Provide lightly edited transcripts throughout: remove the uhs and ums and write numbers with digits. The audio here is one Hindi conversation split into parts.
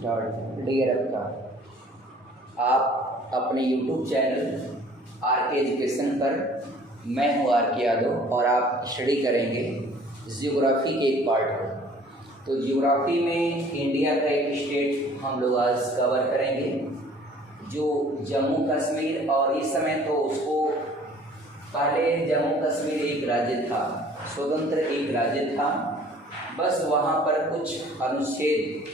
स्टार्ट। डियर आपका आप अपने यूट्यूब चैनल आर के एजुकेशन पर, मैं हूँ आर के यादव और आप स्टडी करेंगे जियोग्राफी के एक पार्ट को। तो जियोग्राफी में इंडिया का एक स्टेट हम लोग आज कवर करेंगे जो जम्मू कश्मीर, और इस समय तो उसको पहले जम्मू कश्मीर एक राज्य था, स्वतंत्र एक राज्य था। बस वहाँ पर कुछ अनुच्छेद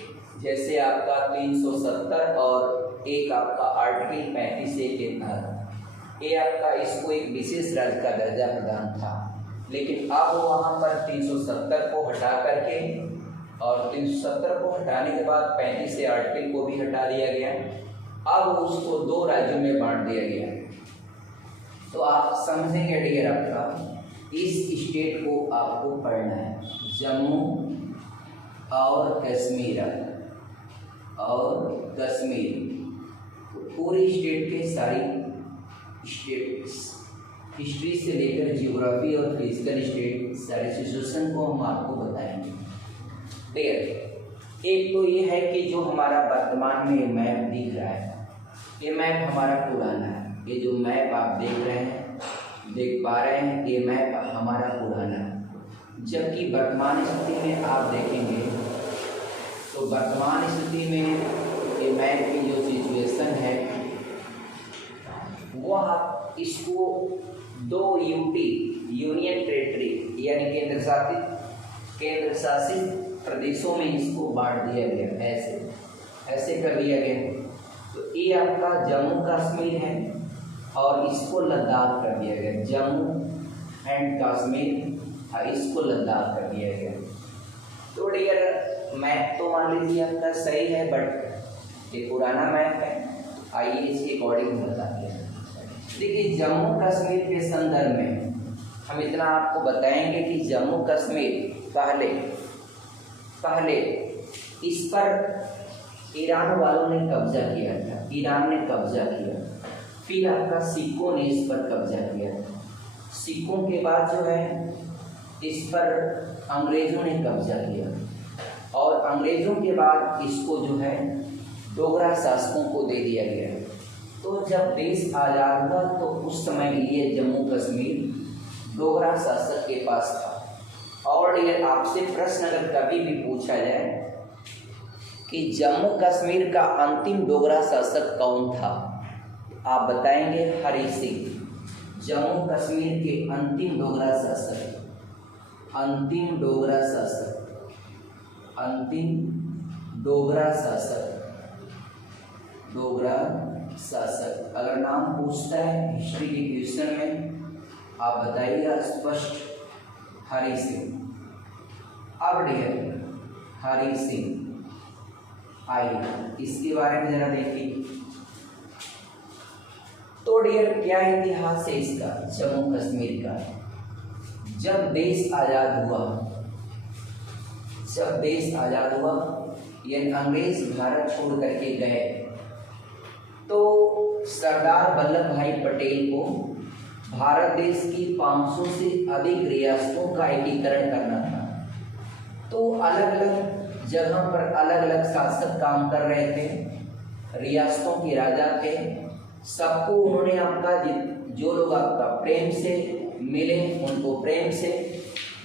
जैसे आपका 370 और एक आपका आर्टिकल 35A के तहत ये आपका इसको एक विशेष राज्य का दर्जा प्रदान था। लेकिन अब वहाँ पर 370 को हटा करके और 370 को हटाने के बाद 35A आर्टिकल को भी हटा दिया गया। अब उसको दो राज्यों में बांट दिया गया। तो आप समझेंगे डियर आपका इस स्टेट को आपको पढ़ना है, जम्मू और कश्मीर तो पूरी स्टेट के सारी स्टेट हिस्ट्री से लेकर जियोग्राफी और फिजिकल स्टेट सारे सिचुएशन को हम आपको बताएंगे। डियर एक तो ये है कि जो हमारा वर्तमान में मैप दिख रहा है, ये मैप हमारा पुराना है। ये जो मैप आप देख पा रहे हैं, ये मैप हमारा पुराना है। जबकि वर्तमान स्थिति में आप देखेंगे तो वर्तमान स्थिति में ये मैप की जो सिचुएशन है वह इसको दो यूटी यूनियन टेरिटरी यानी केंद्र शासित प्रदेशों में इसको बांट दिया गया, ऐसे कर दिया गया। तो ये आपका जम्मू कश्मीर है और इसको लद्दाख कर दिया गया, जम्मू एंड कश्मीर इसको लद्दाख कर दिया गया। तो डियर मैप तो मान लीजिए आपका सही है, बट ये पुराना मैप है। आइए इसके अकॉर्डिंग बताते हैं। देखिए जम्मू कश्मीर के संदर्भ में हम इतना आपको बताएंगे कि जम्मू कश्मीर पहले इस पर ईरान वालों ने कब्जा किया था, ईरान ने कब्जा किया। फिर आपका सिखों ने इस पर कब्जा किया। सिखों के बाद जो है इस पर अंग्रेज़ों ने कब्जा किया और अंग्रेज़ों के बाद इसको जो है डोगरा शासकों को दे दिया गया। तो जब देश आज़ाद हुआ तो उस समय ये जम्मू कश्मीर डोगरा शासक के पास था। और ये आपसे प्रश्न अगर कभी भी पूछा जाए कि जम्मू कश्मीर का अंतिम डोगरा शासक कौन था, आप बताएंगे हरि सिंह। जम्मू कश्मीर के अंतिम डोगरा शासक अगर नाम पूछता है हिस्ट्री के क्वेश्चन में, आप बताइएगा स्पष्ट हरि सिंह। अब डियर हरि सिंह आइए इसके बारे में जरा देखिए। तो डियर क्या इतिहास है इसका, जम्मू कश्मीर का। जब देश आज़ाद हुआ यानी अंग्रेज भारत छोड़ करके गए तो सरदार वल्लभ भाई पटेल को भारत देश की 500 से अधिक रियासतों का एकीकरण करना था। तो अलग अलग जगह पर अलग अलग शासक काम कर रहे थे, रियासतों के राजा थे। सबको उन्होंने आपका जो लोग आपका प्रेम से मिले उनको प्रेम से,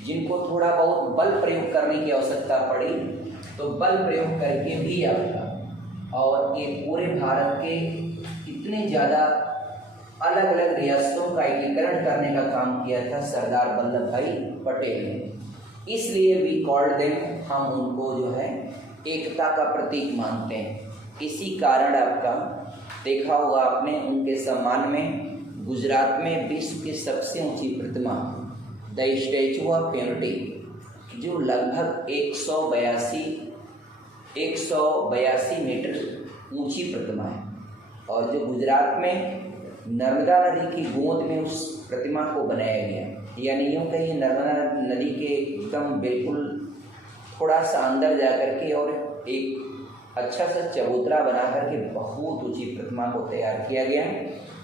जिनको थोड़ा बहुत बल प्रयोग करने की आवश्यकता पड़ी तो बल प्रयोग करके भी आपका, और ये पूरे भारत के इतने ज़्यादा अलग अलग रियासतों का एकीकरण करने का काम किया था सरदार वल्लभ भाई पटेल ने। इसलिए वी कॉल्ड देम, हम उनको जो है एकता का प्रतीक मानते हैं। इसी कारण आपका देखा होगा आपने उनके सम्मान में गुजरात में विश्व की सबसे ऊंची प्रतिमा द स्टैचू ऑफ यूनिटी, जो लगभग 182 मीटर ऊंची प्रतिमा है, और जो गुजरात में नर्मदा नदी की गोद में उस प्रतिमा को बनाया गया। यानी यूँ कहिए नर्मदा नदी के एकदम बिल्कुल थोड़ा सा अंदर जा कर के और एक अच्छा सा चबूतरा बना करके बहुत ऊंची प्रतिमा को तैयार किया गया,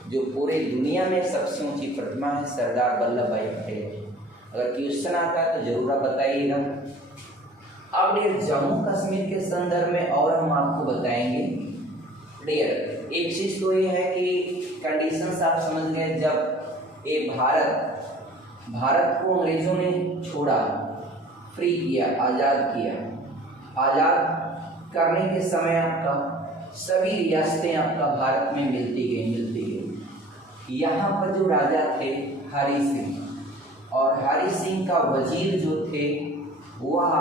जो पूरे दुनिया में सबसे ऊंची प्रतिमा है सरदार वल्लभ भाई पटेल। अगर क्वेश्चन आता है तो जरूर आप बताइएगा। अब डियर जम्मू कश्मीर के संदर्भ में और हम आपको बताएंगे डियर, एक चीज तो ये है कि कंडीशंस आप समझ गए, जब ये भारत को अंग्रेजों ने छोड़ा, फ्री किया, आज़ाद किया, आज़ाद करने के समय आपका सभी रियासतें आपका भारत में मिलती गई। यहाँ पर जो राजा थे हरि सिंह, और हरि सिंह का वजीर जो थे वह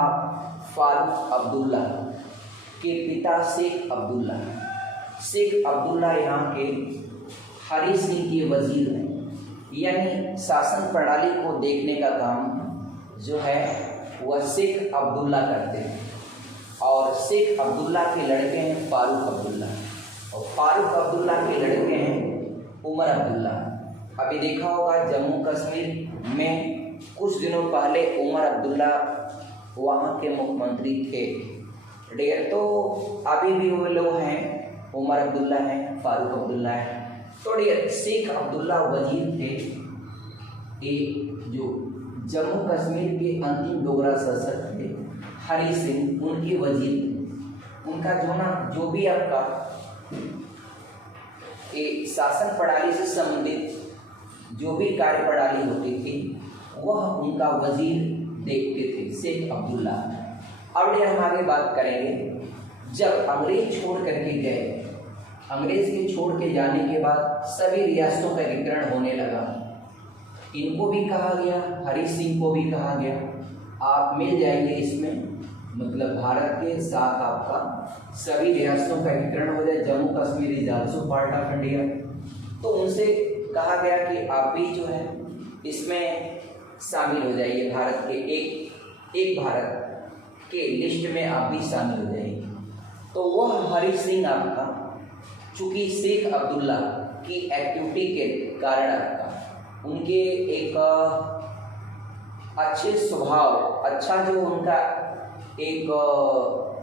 फारूक अब्दुल्ला के पिता शेख अब्दुल्ला यहाँ के हरि सिंह के वजीर हैं। यानी शासन प्रणाली को देखने का काम जो है वह शेख अब्दुल्ला करते हैं, और शेख अब्दुल्ला के लड़के हैं फारूक अब्दुल्ला, और फारूक अब्दुल्ला के लड़के हैं उमर अब्दुल्ला। अभी देखा होगा जम्मू कश्मीर में कुछ दिनों पहले उमर अब्दुल्ला वहाँ के मुख्यमंत्री थे डियर, तो अभी भी वो लोग हैं, उमर अब्दुल्ला हैं, फारूक अब्दुल्ला है। तो डियर शेख अब्दुल्ला वजीर थे, एक जो जम्मू कश्मीर के अंतिम डोगरा शासक थे हरि सिंह, उनके वजीर। उनका जो भी आपका शासन प्रणाली से संबंधित जो भी कार्य प्रणाली होती थी वह उनका वजीर देखते थे, शेख अब्दुल्ला। अब हम आगे बात करेंगे, जब अंग्रेज छोड़ करके गए, अंग्रेज के छोड़ के जाने के बाद सभी रियासतों का एकीकरण होने लगा। इनको भी कहा गया, हरि सिंह को भी कहा गया, आप मिल जाएंगे इसमें, मतलब भारत के साथ आपका सभी रियासतों का एकीकरण हो जाए, Jammu Kashmir is also part of India. तो उनसे कहा गया कि आप भी जो है इसमें शामिल हो जाइए, भारत के एक भारत के लिस्ट में आप भी शामिल हो जाइए। तो वह हरि सिंह आपका चूंकि शेख अब्दुल्ला की एक्टिविटी के कारण आपका उनके एक अच्छे स्वभाव, अच्छा जो उनका एक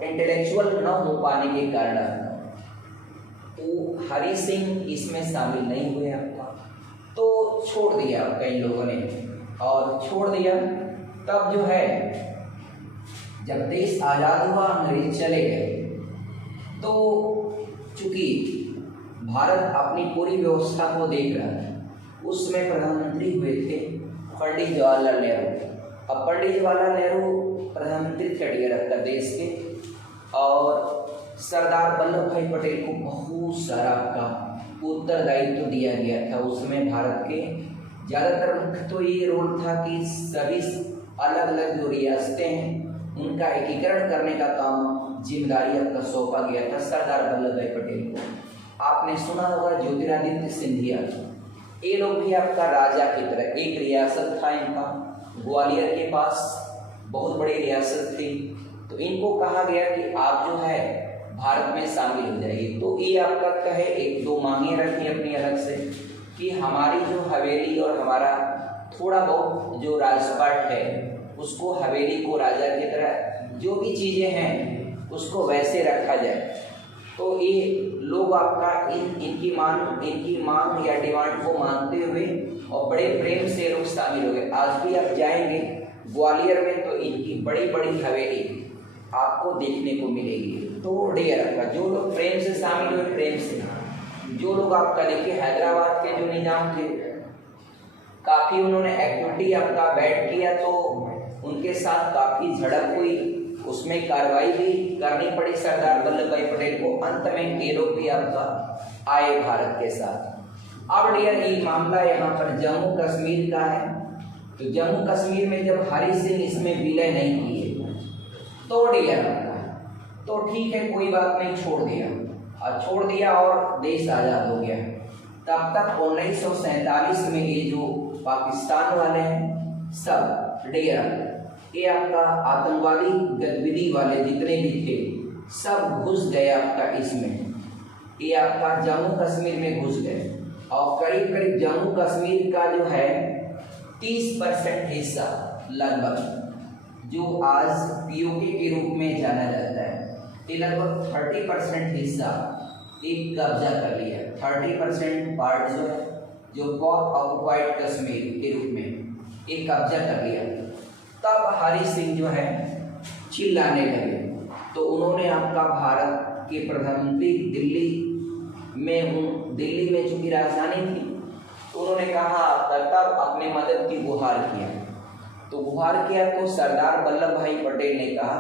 इंटेलेक्चुअल न हो पाने के कारण वो हरि सिंह इसमें शामिल नहीं हुए आपका, तो छोड़ दिया कई लोगों ने, और छोड़ दिया। तब जो है जब देश आज़ाद हुआ, अंग्रेज चले गए, तो चूंकि भारत अपनी पूरी व्यवस्था को देख रहा था, उसमें प्रधानमंत्री हुए थे पंडित जवाहरलाल नेहरू। अब पंडित जवाहरलाल नेहरू प्रधानमंत्री थे डियर देश के, और सरदार वल्लभ भाई पटेल को बहुत सारा आपका उत्तरदायित्व दिया गया था। उसमें भारत के ज़्यादातर मुख्य तो ये रोल था कि सभी अलग अलग जो रियासतें हैं उनका एकीकरण करने का काम, जिम्मेदारी आपका सौंपा गया था सरदार वल्लभ भाई पटेल को। आपने सुना होगा ज्योतिरादित्य सिंधिया, ये लोग भी आपका राजा की तरह, एक रियासत था इनका ग्वालियर के पास, बहुत बड़ी रियासत थी, तो इनको कहा गया कि आप जो है भारत में शामिल हो जाइए। तो ये आपका कहे एक दो मांगे रखी अपनी अलग से कि हमारी जो हवेली और हमारा थोड़ा बहुत जो राजपाट है उसको, हवेली को राजा की तरह जो भी चीज़ें हैं उसको वैसे रखा जाए। तो ये लोग आपका इनकी मांग या डिमांड को मानते हुए और बड़े प्रेम से लोग शामिल हो गए। आज भी आप जाएंगे ग्वालियर में तो इनकी बड़ी बड़ी हवेली आपको देखने को मिलेगी। तो डियर आपका जो लोग प्रेम से शामिल हुए, प्रेम से, जो लोग आपका देखिए हैदराबाद के जो निजाम थे काफ़ी उन्होंने एक्टिविटी आपका बैठ किया, तो उनके साथ काफ़ी झड़प हुई, उसमें कार्रवाई भी करनी पड़ी सरदार वल्लभ भाई पटेल को। अंत में ये लोग भी आपका आए भारत के साथ। अब डियर ये मामला यहाँ पर जम्मू कश्मीर का है, तो जम्मू कश्मीर में जब हरि सिंह इसमें विलय नहीं किए तो डियर तो ठीक है, कोई बात नहीं, छोड़ दिया और देश आज़ाद हो गया। तब तक 1947 में ये जो पाकिस्तान वाले हैं सब डियर ये आपका आतंकवादी गतिविधि वाले जितने भी थे सब घुस गए आपका इसमें, ये आपका जम्मू कश्मीर में घुस गए, और करीब करीब जम्मू कश्मीर का जो है 30% हिस्सा लगभग जो आज पीओके के रूप में जाना जाता है, ये लगभग 30% हिस्सा एक कब्जा कर लिया। 30% पार्ट जो है जो ऑक्युपाइड कश्मीर के रूप में एक कब्जा कर लिया। तब हरि सिंह जो है चिल्लाने लगे। तो उन्होंने आपका भारत के प्रधानमंत्री दिल्ली में चूंकि राजधानी थी, तो उन्होंने कहा तब अपने मदद की गुहार किया। तो गुहार किया तो सरदार वल्लभ भाई पटेल ने कहा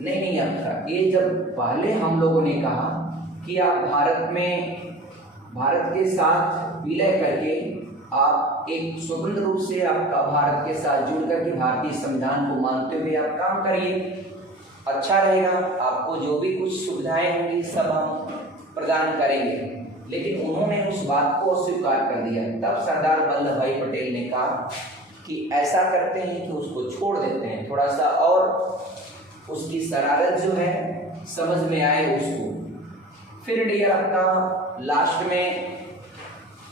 नहीं आपका ये, जब पहले हम लोगों ने कहा कि आप भारत के साथ विलय करके आप एक स्वतंत्र रूप से आपका भारत के साथ जुड़ करके भारतीय संविधान को मानते हुए आप काम करिए, अच्छा रहेगा, आपको जो भी कुछ सुविधाएं होंगी सब हम प्रदान करेंगे। लेकिन उन्होंने उस बात को अस्वीकार कर दिया। तब सरदार वल्लभ भाई पटेल ने कहा कि ऐसा करते हैं कि उसको छोड़ देते हैं, थोड़ा सा और उसकी शरारत जो है समझ में आए उसको। फिर डियर आपका लास्ट में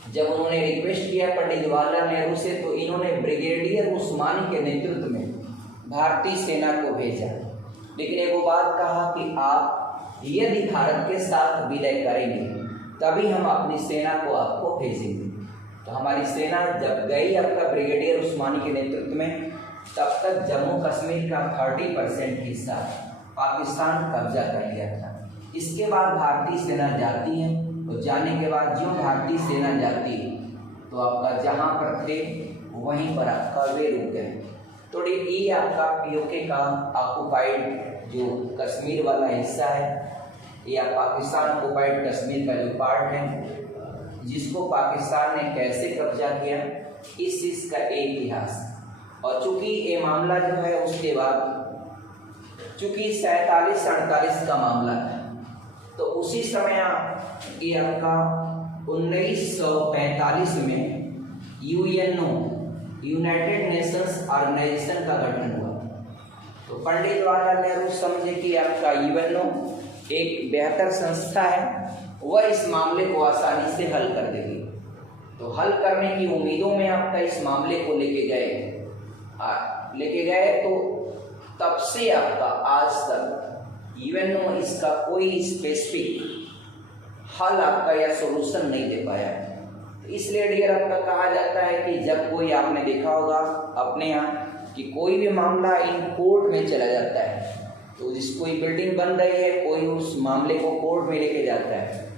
जब उन्होंने रिक्वेस्ट किया पंडित जवाहरलाल नेहरू से, तो इन्होंने ब्रिगेडियर उस्मानी के नेतृत्व में भारतीय सेना को भेजा। लेकिन एक वो बात कहा कि आप यदि भारत के साथ विलय करेंगे तभी हम अपनी सेना को आपको भेजेंगे। तो हमारी सेना जब गई आपका ब्रिगेडियर उस्मानी के नेतृत्व में, तब तक जम्मू कश्मीर का 30% हिस्सा पाकिस्तान कब्जा कर लिया था। इसके बाद भारतीय सेना जाती है, और जाने के बाद जो भारतीय सेना जाती है तो आपका जहाँ पर थे वहीं पर आपका वे रुक गए। तो ये आपका पीओके का ऑक्युपाइड जो कश्मीर वाला हिस्सा है, या पाकिस्तान ऑक्युपाइड कश्मीर का जो पार्ट है, जिसको पाकिस्तान ने कैसे कब्जा किया, इस चीज़ का एक इतिहास। और चूंकि ये मामला जो है उसके बाद चूंकि 47-48 का मामला है, तो उसी समय ये आपका 1945 में यूएनओ यूनाइटेड नेशंस ऑर्गेनाइजेशन का गठन हुआ। तो पंडित जवाहरलाल नेहरू समझे कि आपका यूएनओ एक बेहतर संस्था है, वह इस मामले को आसानी से हल कर देगी। तो हल करने की उम्मीदों में आपका इस मामले को लेके गए तो तब से आपका आज तक यूएनओ इसका कोई स्पेसिफिक हल आपका या सॉल्यूशन नहीं दे पाया। तो इसलिए डियर आपका कहा जाता है कि जब कोई, आपने देखा होगा अपने यहाँ कि कोई भी मामला इन कोर्ट में चला जाता है, तो जिस कोई बिल्डिंग बन रही है कोई उस मामले को कोर्ट में लेके जाता है,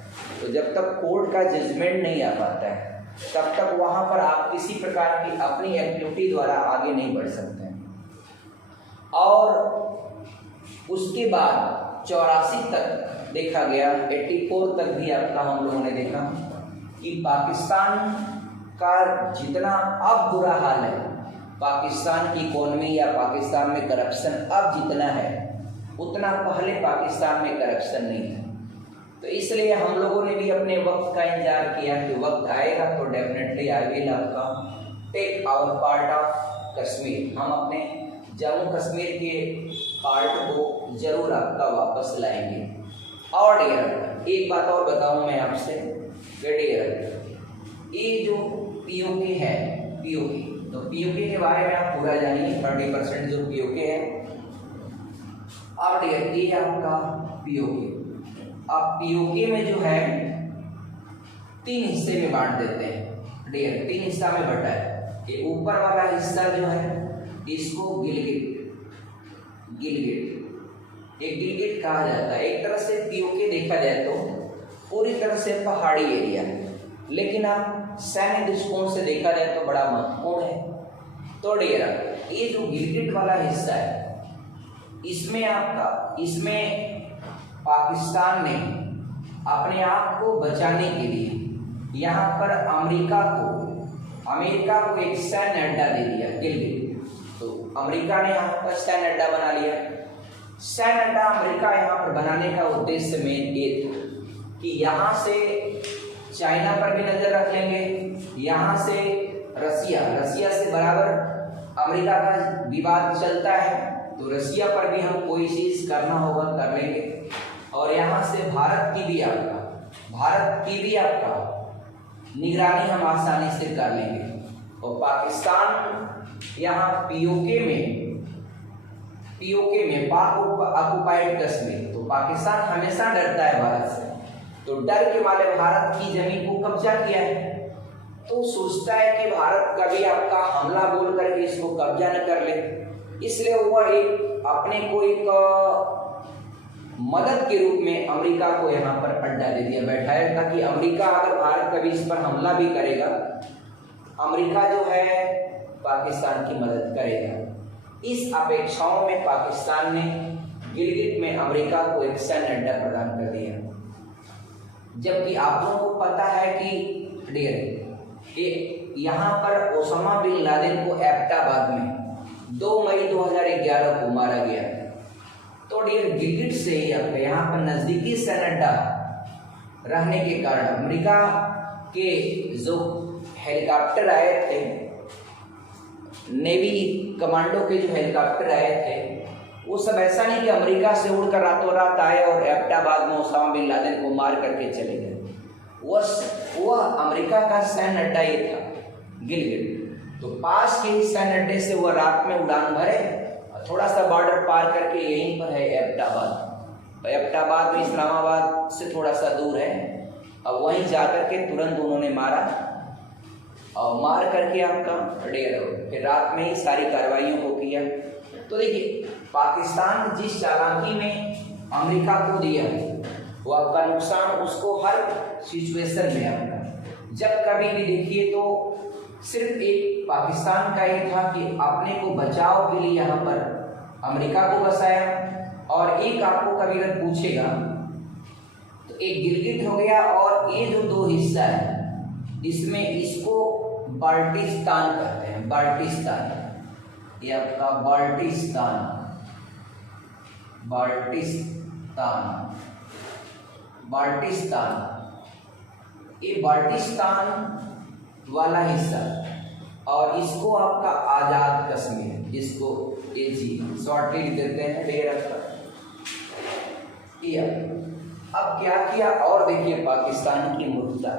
तो जब तक कोर्ट का जजमेंट नहीं आ पाता है तब तक वहाँ पर आप किसी प्रकार की अपनी एक्टिविटी द्वारा आगे नहीं बढ़ सकते हैं। और उसके बाद 84 तक देखा गया, 84 तक भी आपका हम लोगों ने देखा कि पाकिस्तान का जितना अब बुरा हाल है, पाकिस्तान की इकोनॉमी या पाकिस्तान में करप्शन अब जितना है उतना पहले पाकिस्तान में करप्शन नहीं है। तो इसलिए हम लोगों ने भी अपने वक्त का इंतजार किया कि वक्त आएगा तो डेफिनेटली आई विल आपका take our part of Kashmir, हम अपने जम्मू कश्मीर के पार्ट को जरूर आपका वापस लाएंगे। और डियर एक बात और बताऊं मैं आपसे, डियर ये जो पीओके है, पीओके, तो पीओके के बारे में आप पूरा जानिए। 30% जो पीओके है, और डियर ये आपका पीओके, आप पीओके में जो है 3 हिस्से में बांट देते हैं डियर, 3 हिस्सा में बटा है। ये ऊपर वाला हिस्सा जो है इसको गिलगिट कहा जाता है। एक तरह से पीओके देखा जाए तो पूरी तरह से पहाड़ी एरिया है, लेकिन आप सैन्य दृष्टिकोण से देखा जाए तो बड़ा महत्वपूर्ण है। तो डियर ये जो गिलगिट वाला हिस्सा है, इसमें पाकिस्तान ने अपने आप को बचाने के लिए यहाँ पर अमेरिका को एक सैन्य अड्डा दे दिया गिलगिट। तो अमेरिका ने यहाँ पर सैन्य अड्डा बना लिया। सैन्य अड्डा अमेरिका यहाँ पर बनाने का उद्देश्य मेन ये था कि यहाँ से चाइना पर भी नजर रख लेंगे, यहाँ से रसिया से बराबर अमेरिका का विवाद चलता है, तो रसिया पर भी हम कोई चीज करना होगा कर लेंगे, और यहाँ से भारत की भी आपका निगरानी हम आसानी से कर लेंगे। और पाकिस्तान यहाँ पीओके में पाक ऑक्युपाइड कश्मीर, तो पाकिस्तान हमेशा डरता है भारत से, तो डर के मारे भारत की जमीन को कब्जा किया है। तो सोचता है कि भारत कभी आपका हमला बोल करके इसको कब्जा न कर ले, इसलिए वह एक अपने को एक मदद के रूप में अमेरिका को यहाँ पर अड्डा दे दिया, बैठाया, ताकि अमेरिका अगर भारत कभी इस पर हमला भी करेगा, अमेरिका जो है पाकिस्तान की मदद करेगा। इस अपेक्षाओं में पाकिस्तान ने गिलगित में अमेरिका को एक सैन्य अड्डा प्रदान कर दिया। जबकि आप लोगों को पता है कि यहाँ पर ओसामा बिन लादेन को एबटाबाद में 2 मई 2011 को मारा गया। तो डियर, गिलगित से यहाँ पर नजदीकी सैन्य अड्डा रहने के कारण अमेरिका के जो हेलीकॉप्टर आए थे, नेवी कमांडो के जो हेलीकॉप्टर आए थे, वो सब ऐसा नहीं कि अमेरिका से उड़कर रातों रात आए और एबटाबाद में ओसामा बिन लादेन को मार करके चले गए। वह अमेरिका का सैन्य अड्डा ये था गिलगित। तो पास के ही सैन्य अड्डे से वह रात में उड़ान भरे, थोड़ा सा बॉर्डर पार करके यहीं पर है एबटाबाद। एबटाबाद में इस्लामाबाद से थोड़ा सा दूर है। अब वहीं जाकर के तुरंत उन्होंने मारा और मार करके आपका डेढ़, फिर रात में ही सारी कार्रवाइयों को किया। तो देखिए, पाकिस्तान जिस चालाकी में अमेरिका को दिया, वो आपका नुकसान उसको हर सिचुएशन में आपका, जब कभी भी देखिए तो सिर्फ एक पाकिस्तान का ये था कि अपने को बचाव के लिए यहाँ पर अमेरिका को बसाया। और एक आपको कभी अगर पूछेगा तो एक गिलगित हो गया, और ये जो 2 हिस्सा है इसमें इसको बाल्टिस्तान कहते हैं। बाल्टिस्तान, ये आपका बाल्टिस्तान, बाल्टिस्तान, बाल्टिस्तान, ये बाल्टिस्तान वाला हिस्सा, और इसको आपका आजाद कश्मीर, जिसको एजी शॉर्ट लिख देते हैं डेढ़ का। अब क्या किया, और देखिए पाकिस्तान की मूर्खता।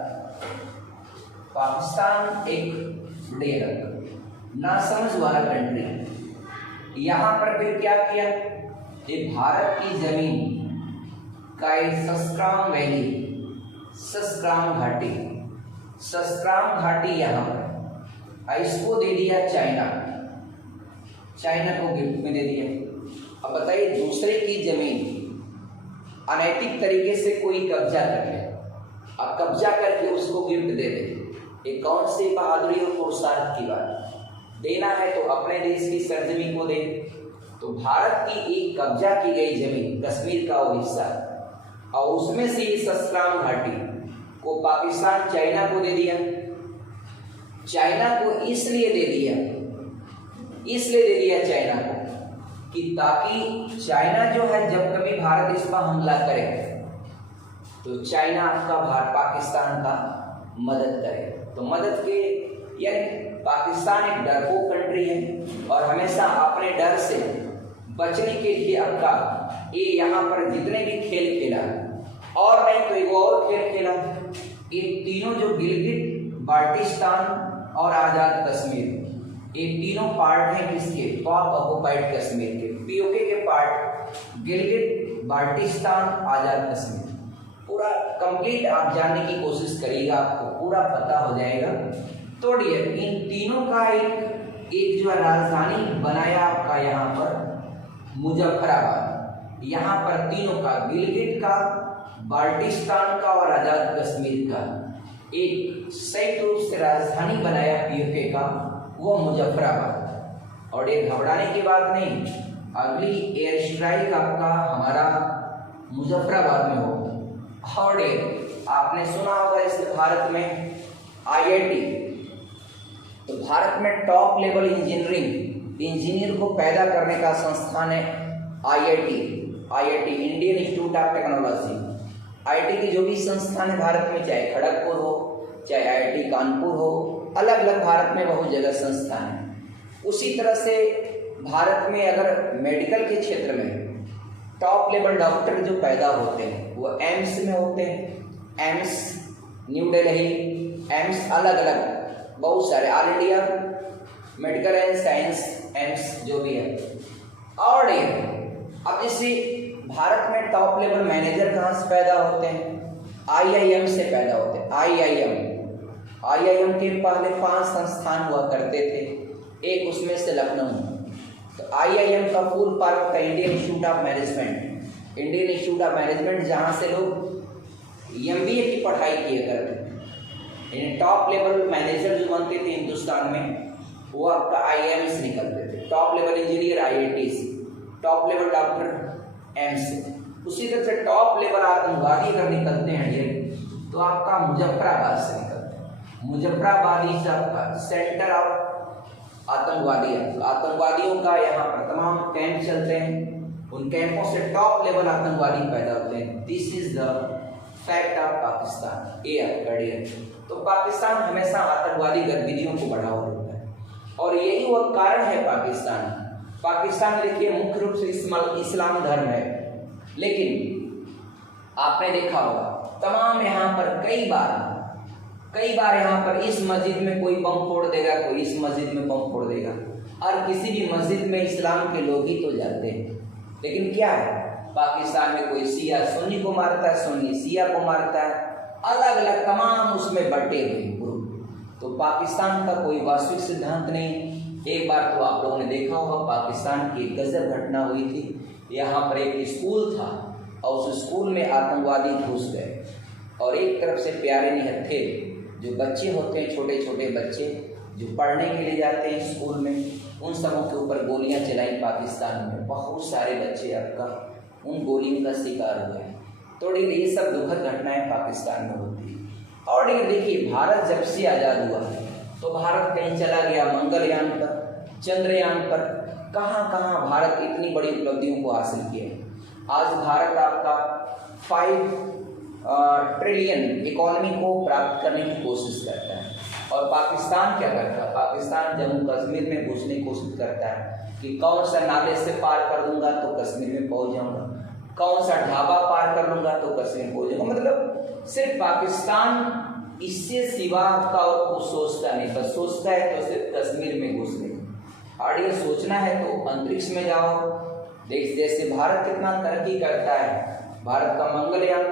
पाकिस्तान एक डेढ़ नासमझ वाला कंट्री है। यहाँ पर फिर क्या किया, ये भारत की जमीन का एक सस्क्राम वैली, सस्क्राम घाटी, सस्क्राम घाटी यहाँ पर इसको दे दिया चाइना, चाइना को गिफ्ट में दे दिया। अब बताइए, दूसरे की जमीन अनैतिक तरीके से कोई कब्जा कर ले, अब कब्जा करके उसको गिफ्ट दे दे, ये कौन सी बहादुरी और पुरुषार्थ की बात। देना है तो अपने देश की सरजमी को दे। तो भारत की एक कब्जा की गई जमीन, कश्मीर का वो हिस्सा, और उसमें से ये सस्क्राम घाटी को पाकिस्तान चाइना को दे दिया। चाइना को इसलिए दे दिया चाइना को कि ताकि चाइना जो है जब कभी भारत इस पर हमला करे तो चाइना आपका पाकिस्तान का मदद करे। तो मदद के यानी पाकिस्तान एक डरपोक कंट्री है, और हमेशा अपने डर से बचने के लिए आपका ये यहाँ पर जितने भी खेल खेला, और नहीं तो एक और खेल खेला, ये तीनों जो गिलगित, बाल्टिस्तान और आज़ाद कश्मीर, ये तीनों पार्ट हैं किसके, पाक ऑक्युपाइड कश्मीर के, पीओके के पार्ट गिलगित, बाल्टिस्तान, आज़ाद कश्मीर। पूरा कंप्लीट आप जानने की कोशिश करिएगा, आपको पूरा पता हो जाएगा। तो डियर, इन तीनों का एक जो राजधानी बनाया आपका यहाँ पर मुजफ्फराबाद। यहाँ पर तीनों का, गिलगित का, बाल्टिस्तान का और आज़ाद कश्मीर का एक संयुक्त रूप से राजधानी बनाया पीओके का, वो मुजफ्फराबाद। और ये घबराने की बात नहीं, अगली एयर स्ट्राइक आपका हमारा मुजफ्फराबाद में होगा। और आपने सुना होगा इस भारत में आईआईटी, तो भारत में टॉप लेवल इंजीनियर को पैदा करने का संस्थान है IIT, Indian institute of technology. IIT की जो भी संस्थान है भारत में, चाहे खड़गपुर हो, चाहे आईआईटी कानपुर हो, अलग अलग भारत में बहुत जगह संस्थान है। उसी तरह से भारत में अगर मेडिकल के क्षेत्र में टॉप लेवल डॉक्टर जो पैदा होते हैं वो एम्स में होते हैं। एम्स न्यू दिल्ली, एम्स अलग अलग बहुत सारे, all India medical and science AIIMS जो भी है। और अब जैसे भारत में टॉप लेवल मैनेजर कहाँ से पैदा होते हैं, आईआईएम से पैदा होते हैं। आईआईएम के पहले 5 संस्थान हुआ करते थे, एक उसमें से लखनऊ, तो IIM का फुल फॉर्म होता है Indian institute of management. Indian institute of management जहाँ से लोग MBA की पढ़ाई किया करते थे, टॉप लेवल मैनेजर जो बनते थे हिंदुस्तान में वो आपका IIM से निकलते थे, टॉप लेवल इंजीनियर IIT से, टॉप लेवल डॉक्टर एम्स से। उसी तरह से टॉप लेवल आतंकवादी अगर निकलते हैं ये तो आपका मुजफ्फराबाद से निकलते हैं। मुजफ्फराबाद ही आपका सेंटर ऑफ आतंकवादियों का यहाँ पर तमाम कैंप चलते हैं। उन कैंपों से टॉप लेवल आतंकवादी पैदा होते हैं। This is the fact of Pakistan. ये आपका डियर। तो पाकिस्तान हमेशा आतंकवादी गतिविधियों को बढ़ावा देता है और यही वह कारण है। पाकिस्तान देखिए मुख्य रूप से इस्लाम धर्म है, लेकिन आपने देखा होगा तमाम यहाँ पर कई बार यहाँ पर इस मस्जिद में कोई बम फोड़ देगा, कोई इस मस्जिद में बम फोड़ देगा, और किसी भी मस्जिद में इस्लाम के लोग ही तो जाते हैं। लेकिन क्या है, पाकिस्तान में कोई शिया सुन्नी को मारता है, सुन्नी शिया को मारता है, अलग अलग तमाम उसमें बटे हुए ग्रुप। तो पाकिस्तान का कोई वास्तविक सिद्धांत नहीं। एक बार तो आप लोगों ने देखा होगा पाकिस्तान की गजब घटना हुई थी। यहाँ पर एक स्कूल था और उस स्कूल में आतंकवादी घुस गए और एक तरफ से प्यारे निहत्थे जो बच्चे होते हैं, छोटे छोटे बच्चे जो पढ़ने के लिए जाते हैं स्कूल में, उन सबों के ऊपर गोलियां चलाई पाकिस्तान में। बहुत सारे बच्चे आपका उन गोलियों का शिकार हुए। तो ये सब दुखद घटनाएं पाकिस्तान में होती है। और देखिए भारत जब से आज़ाद हुआ तो भारत कहीं चला गया मंगलयान पर, चंद्रयान पर, कहाँ भारत इतनी बड़ी उपलब्धियों को हासिल किया। आज भारत आपका 5 ट्रिलियन इकोनॉमी को प्राप्त करने की कोशिश करता है। और पाकिस्तान क्या करता है, पाकिस्तान जम्मू कश्मीर में घुसने की कोशिश करता है कि कौन सा नाले से पार कर दूंगा तो कश्मीर में पहुंच जाऊंगा, कौन सा ढाबा पार कर लूंगा तो कश्मीर पहुंच जाऊंगा। मतलब सिर्फ पाकिस्तान इससे सिवा का और कुछ सोचता नहीं, बस सोचता है तो सिर्फ कश्मीर में घुसने। और ये सोचना है तो अंतरिक्ष में जाओ। जैसे भारत कितना तरक्की करता है, भारत का मंगलयान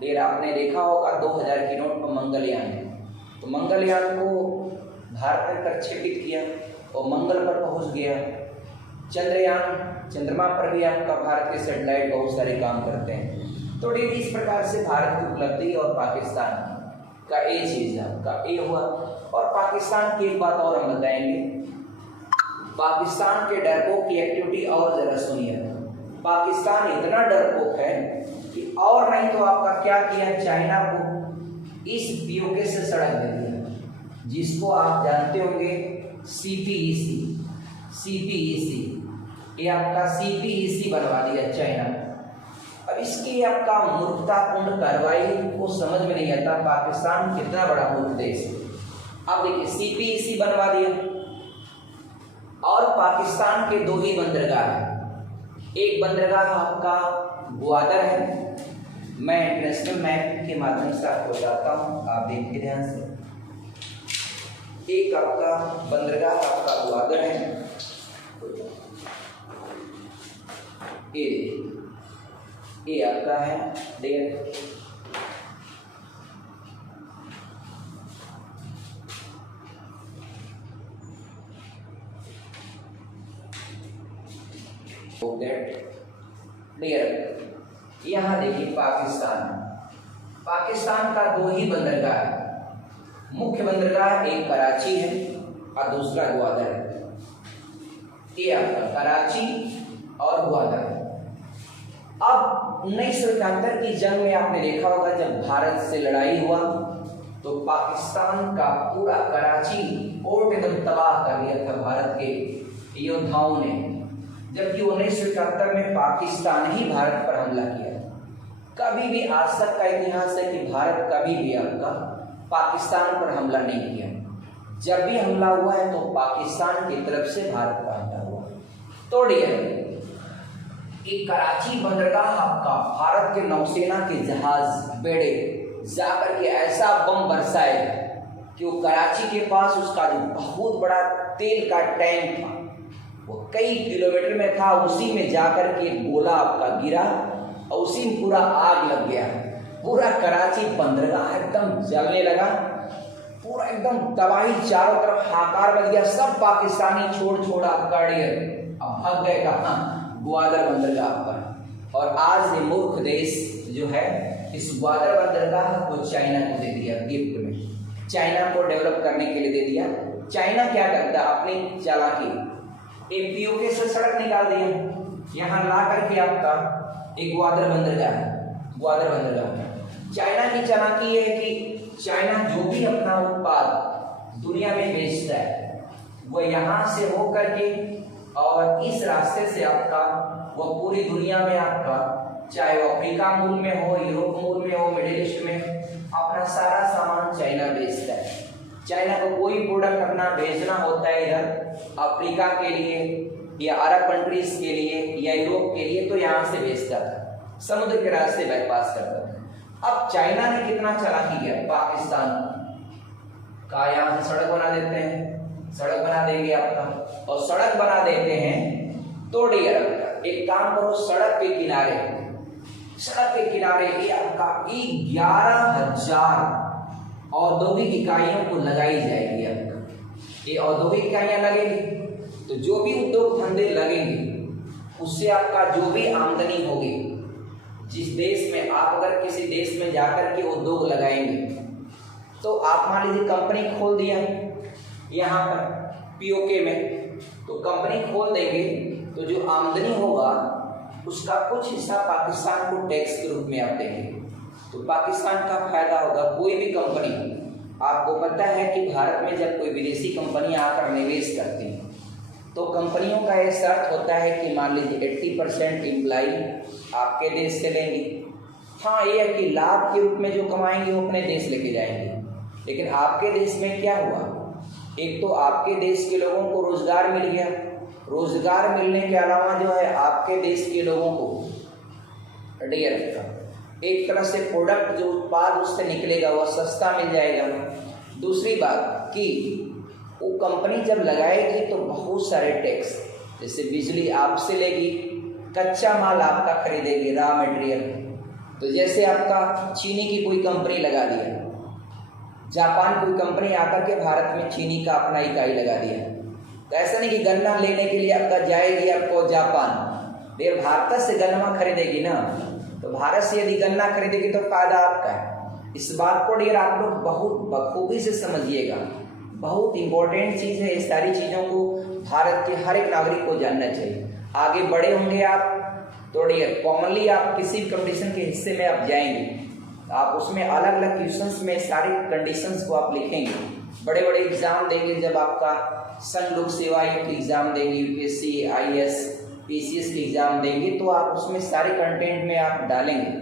देर आपने देखा होगा 2000 की नोट पर मंगलयान है। तो मंगलयान को भारत ने प्रक्षेपित किया और मंगल पर पहुंच गया। चंद्रयान, चंद्रमा पर भी आपका भारत के सैटेलाइट बहुत सारे काम करते हैं। तो इस प्रकार से भारत की उपलब्धि और पाकिस्तान का ये चीज आपका ये हुआ। और पाकिस्तान की एक बात और हम बताएंगे, पाकिस्तान के डरपोक की एक्टिविटी और जरा सुनिए। पाकिस्तान इतना डरपोक है कि और नहीं तो आपका क्या किया, चाइना को इस पीओके से सड़क दे दिया, जिसको आप जानते होंगे CPEC। ये आपका CPEC बनवा दिया चाइना। अब इसकी आपका मूर्खतापूर्ण कार्रवाई को समझ में नहीं आता पाकिस्तान कितना बड़ा मूर्ख देश है। अब देखिए CPEC बनवा दिया और पाकिस्तान के 2 ही बंदरगाह हैं। एक बंदरगाह आपका ग्वादर है। मैं इंटरनेशनल मैप के माध्यम से आपको बताता हूँ, आप देखिए ध्यान से। एक आपका बंदरगाह आपका ग्वादर है, ये आपका है डेयर। यहाँ देखिए पाकिस्तान का 2 ही बंदरगाह है। मुख्य बंदरगाह एक कराची है और दूसरा ग्वादर है। ये आपका कराची और ग्वादर है। अब 1971 की जंग में आपने देखा होगा जब भारत से लड़ाई हुआ तो पाकिस्तान का पूरा कराची पोर्ट एकदम तबाह कर दिया था भारत के योद्धाओं ने। जबकि 1971 में पाकिस्तान ही भारत पर हमला किया। कभी भी आज तक का इतिहास है कि भारत कभी भी आपका पाकिस्तान पर हमला नहीं किया। जब भी हमला हुआ है तो पाकिस्तान की तरफ से भारत पर हमला हुआ। तो एक कराची बंदरगाह आपका भारत के नौसेना के जहाज बेड़े जाकर के ऐसा बम बरसाए कि वो कराची के पास उसका जो बहुत बड़ा तेल का टैंक था वो कई किलोमीटर में था, उसी में जाकर के गोला आपका गिरा और उसी में पूरा आग लग गया। पूरा कराची बंदरगाह एकदम जलने लगा, पूरा एकदम तबाही, चारों तरफ हाहाकार बच गया। सब पाकिस्तानी छोड़ आपका अब भाग गए कहाँ, ग्वादर बंदरगाह पर। और आज ये मूर्ख देश जो है इस ग्वादर बंदरगाह को चाइना को दे दिया गिफ्ट में, चाइना को डेवलप करने के लिए दे दिया। चाइना क्या करता है अपनी चालाकी, एक पीओके से सड़क निकाल दिया, यहाँ ला करके आपका एक ग्वादर बंदरगाह है, ग्वादर बंदरगाह। चाइना की चालाकी ये है कि चाइना जो भी अपना उत्पाद दुनिया में बेचता है वो यहाँ से हो करके और इस रास्ते से आपका वो पूरी दुनिया में आपका, चाहे वो अफ्रीका मूल में हो, यूरोप मूल में हो, मिडिल ईस्ट में, अपना सारा सामान चाइना बेचता है। चाइना को कोई प्रोडक्ट अपना भेजना होता है इधर अफ्रीका के लिए या अरब कंट्रीज के लिए या यूरोप के लिए, तो यहाँ से भेजता था, समुद्र के रास्ते बाईपास करता था। अब चाइना ने कितना चालाकी किया, पाकिस्तान का यहाँ से सड़क बना देते हैं, सड़क बना देंगे आपका, और सड़क बना देते हैं तो एक काम करो, सड़क के किनारे, सड़क के किनारे ये आपका 11,000 औद्योगिक इकाइयों को लगाई जाएगी। आपका ये औद्योगिक इकाइयां लगेंगी तो जो भी उद्योग धंधे लगेंगे उससे आपका जो भी आमदनी होगी, जिस देश में आप अगर किसी देश में जाकर के उद्योग लगाएंगे तो आप मान लीजिए कंपनी खोल दिया यहाँ पर पीओके में, तो कंपनी खोल देंगे तो जो आमदनी होगा उसका कुछ हिस्सा पाकिस्तान को टैक्स के रूप में आप देंगे, तो पाकिस्तान का फायदा होगा। कोई भी कंपनी, आपको पता है कि भारत में जब कोई विदेशी कंपनी आकर निवेश करती है तो कंपनियों का यह शर्त होता है कि मान लीजिए 80% एम्प्लॉई आपके देश से लेंगे। हाँ, ये है कि लाभ के रूप में जो कमाएंगे वो अपने देश लेके जाएंगे, लेकिन आपके देश में क्या हुआ, एक तो आपके देश के लोगों को रोजगार मिल गया, रोजगार मिलने के अलावा जो है आपके देश के लोगों को एक तरह से प्रोडक्ट जो उत्पाद उससे निकलेगा वह सस्ता मिल जाएगा। दूसरी बात कि वो कंपनी जब लगाएगी तो बहुत सारे टैक्स, जैसे बिजली आपसे लेगी, कच्चा माल आपका खरीदेगी, रॉ मटेरियल। तो जैसे आपका चीनी की कोई कंपनी लगा दिया, जापान कोई कंपनी आकर के भारत में चीनी का अपना इकाई लगा दिया, तो ऐसा नहीं कि गन्ना लेने के लिए आपका जाएगी आपको जापान, फिर भारत से गन्ना खरीदेगी ना, तो भारत से यदि गन्ना खरीदेगी तो फायदा आपका है। इस बात को डियर आप लोग बहुत बखूबी से समझिएगा, बहुत इंपॉर्टेंट चीज़ है। इस सारी चीज़ों को भारत के हर एक नागरिक को जानना चाहिए। आगे बड़े होंगे आप तो डियर कॉमनली आप किसी भी कंपटीशन के हिस्से में आप जाएंगे, आप उसमें अलग अलग क्वेश्चंस में सारी कंडीशंस को आप लिखेंगे। बड़े बड़े एग्जाम देंगे, जब आपका संघ लोक सेवा आयोग के एग्जाम देंगे, यूपीएससी, आईएएस, पीसीएस के एग्जाम देंगे, तो आप उसमें सारे कंटेंट में आप डालेंगे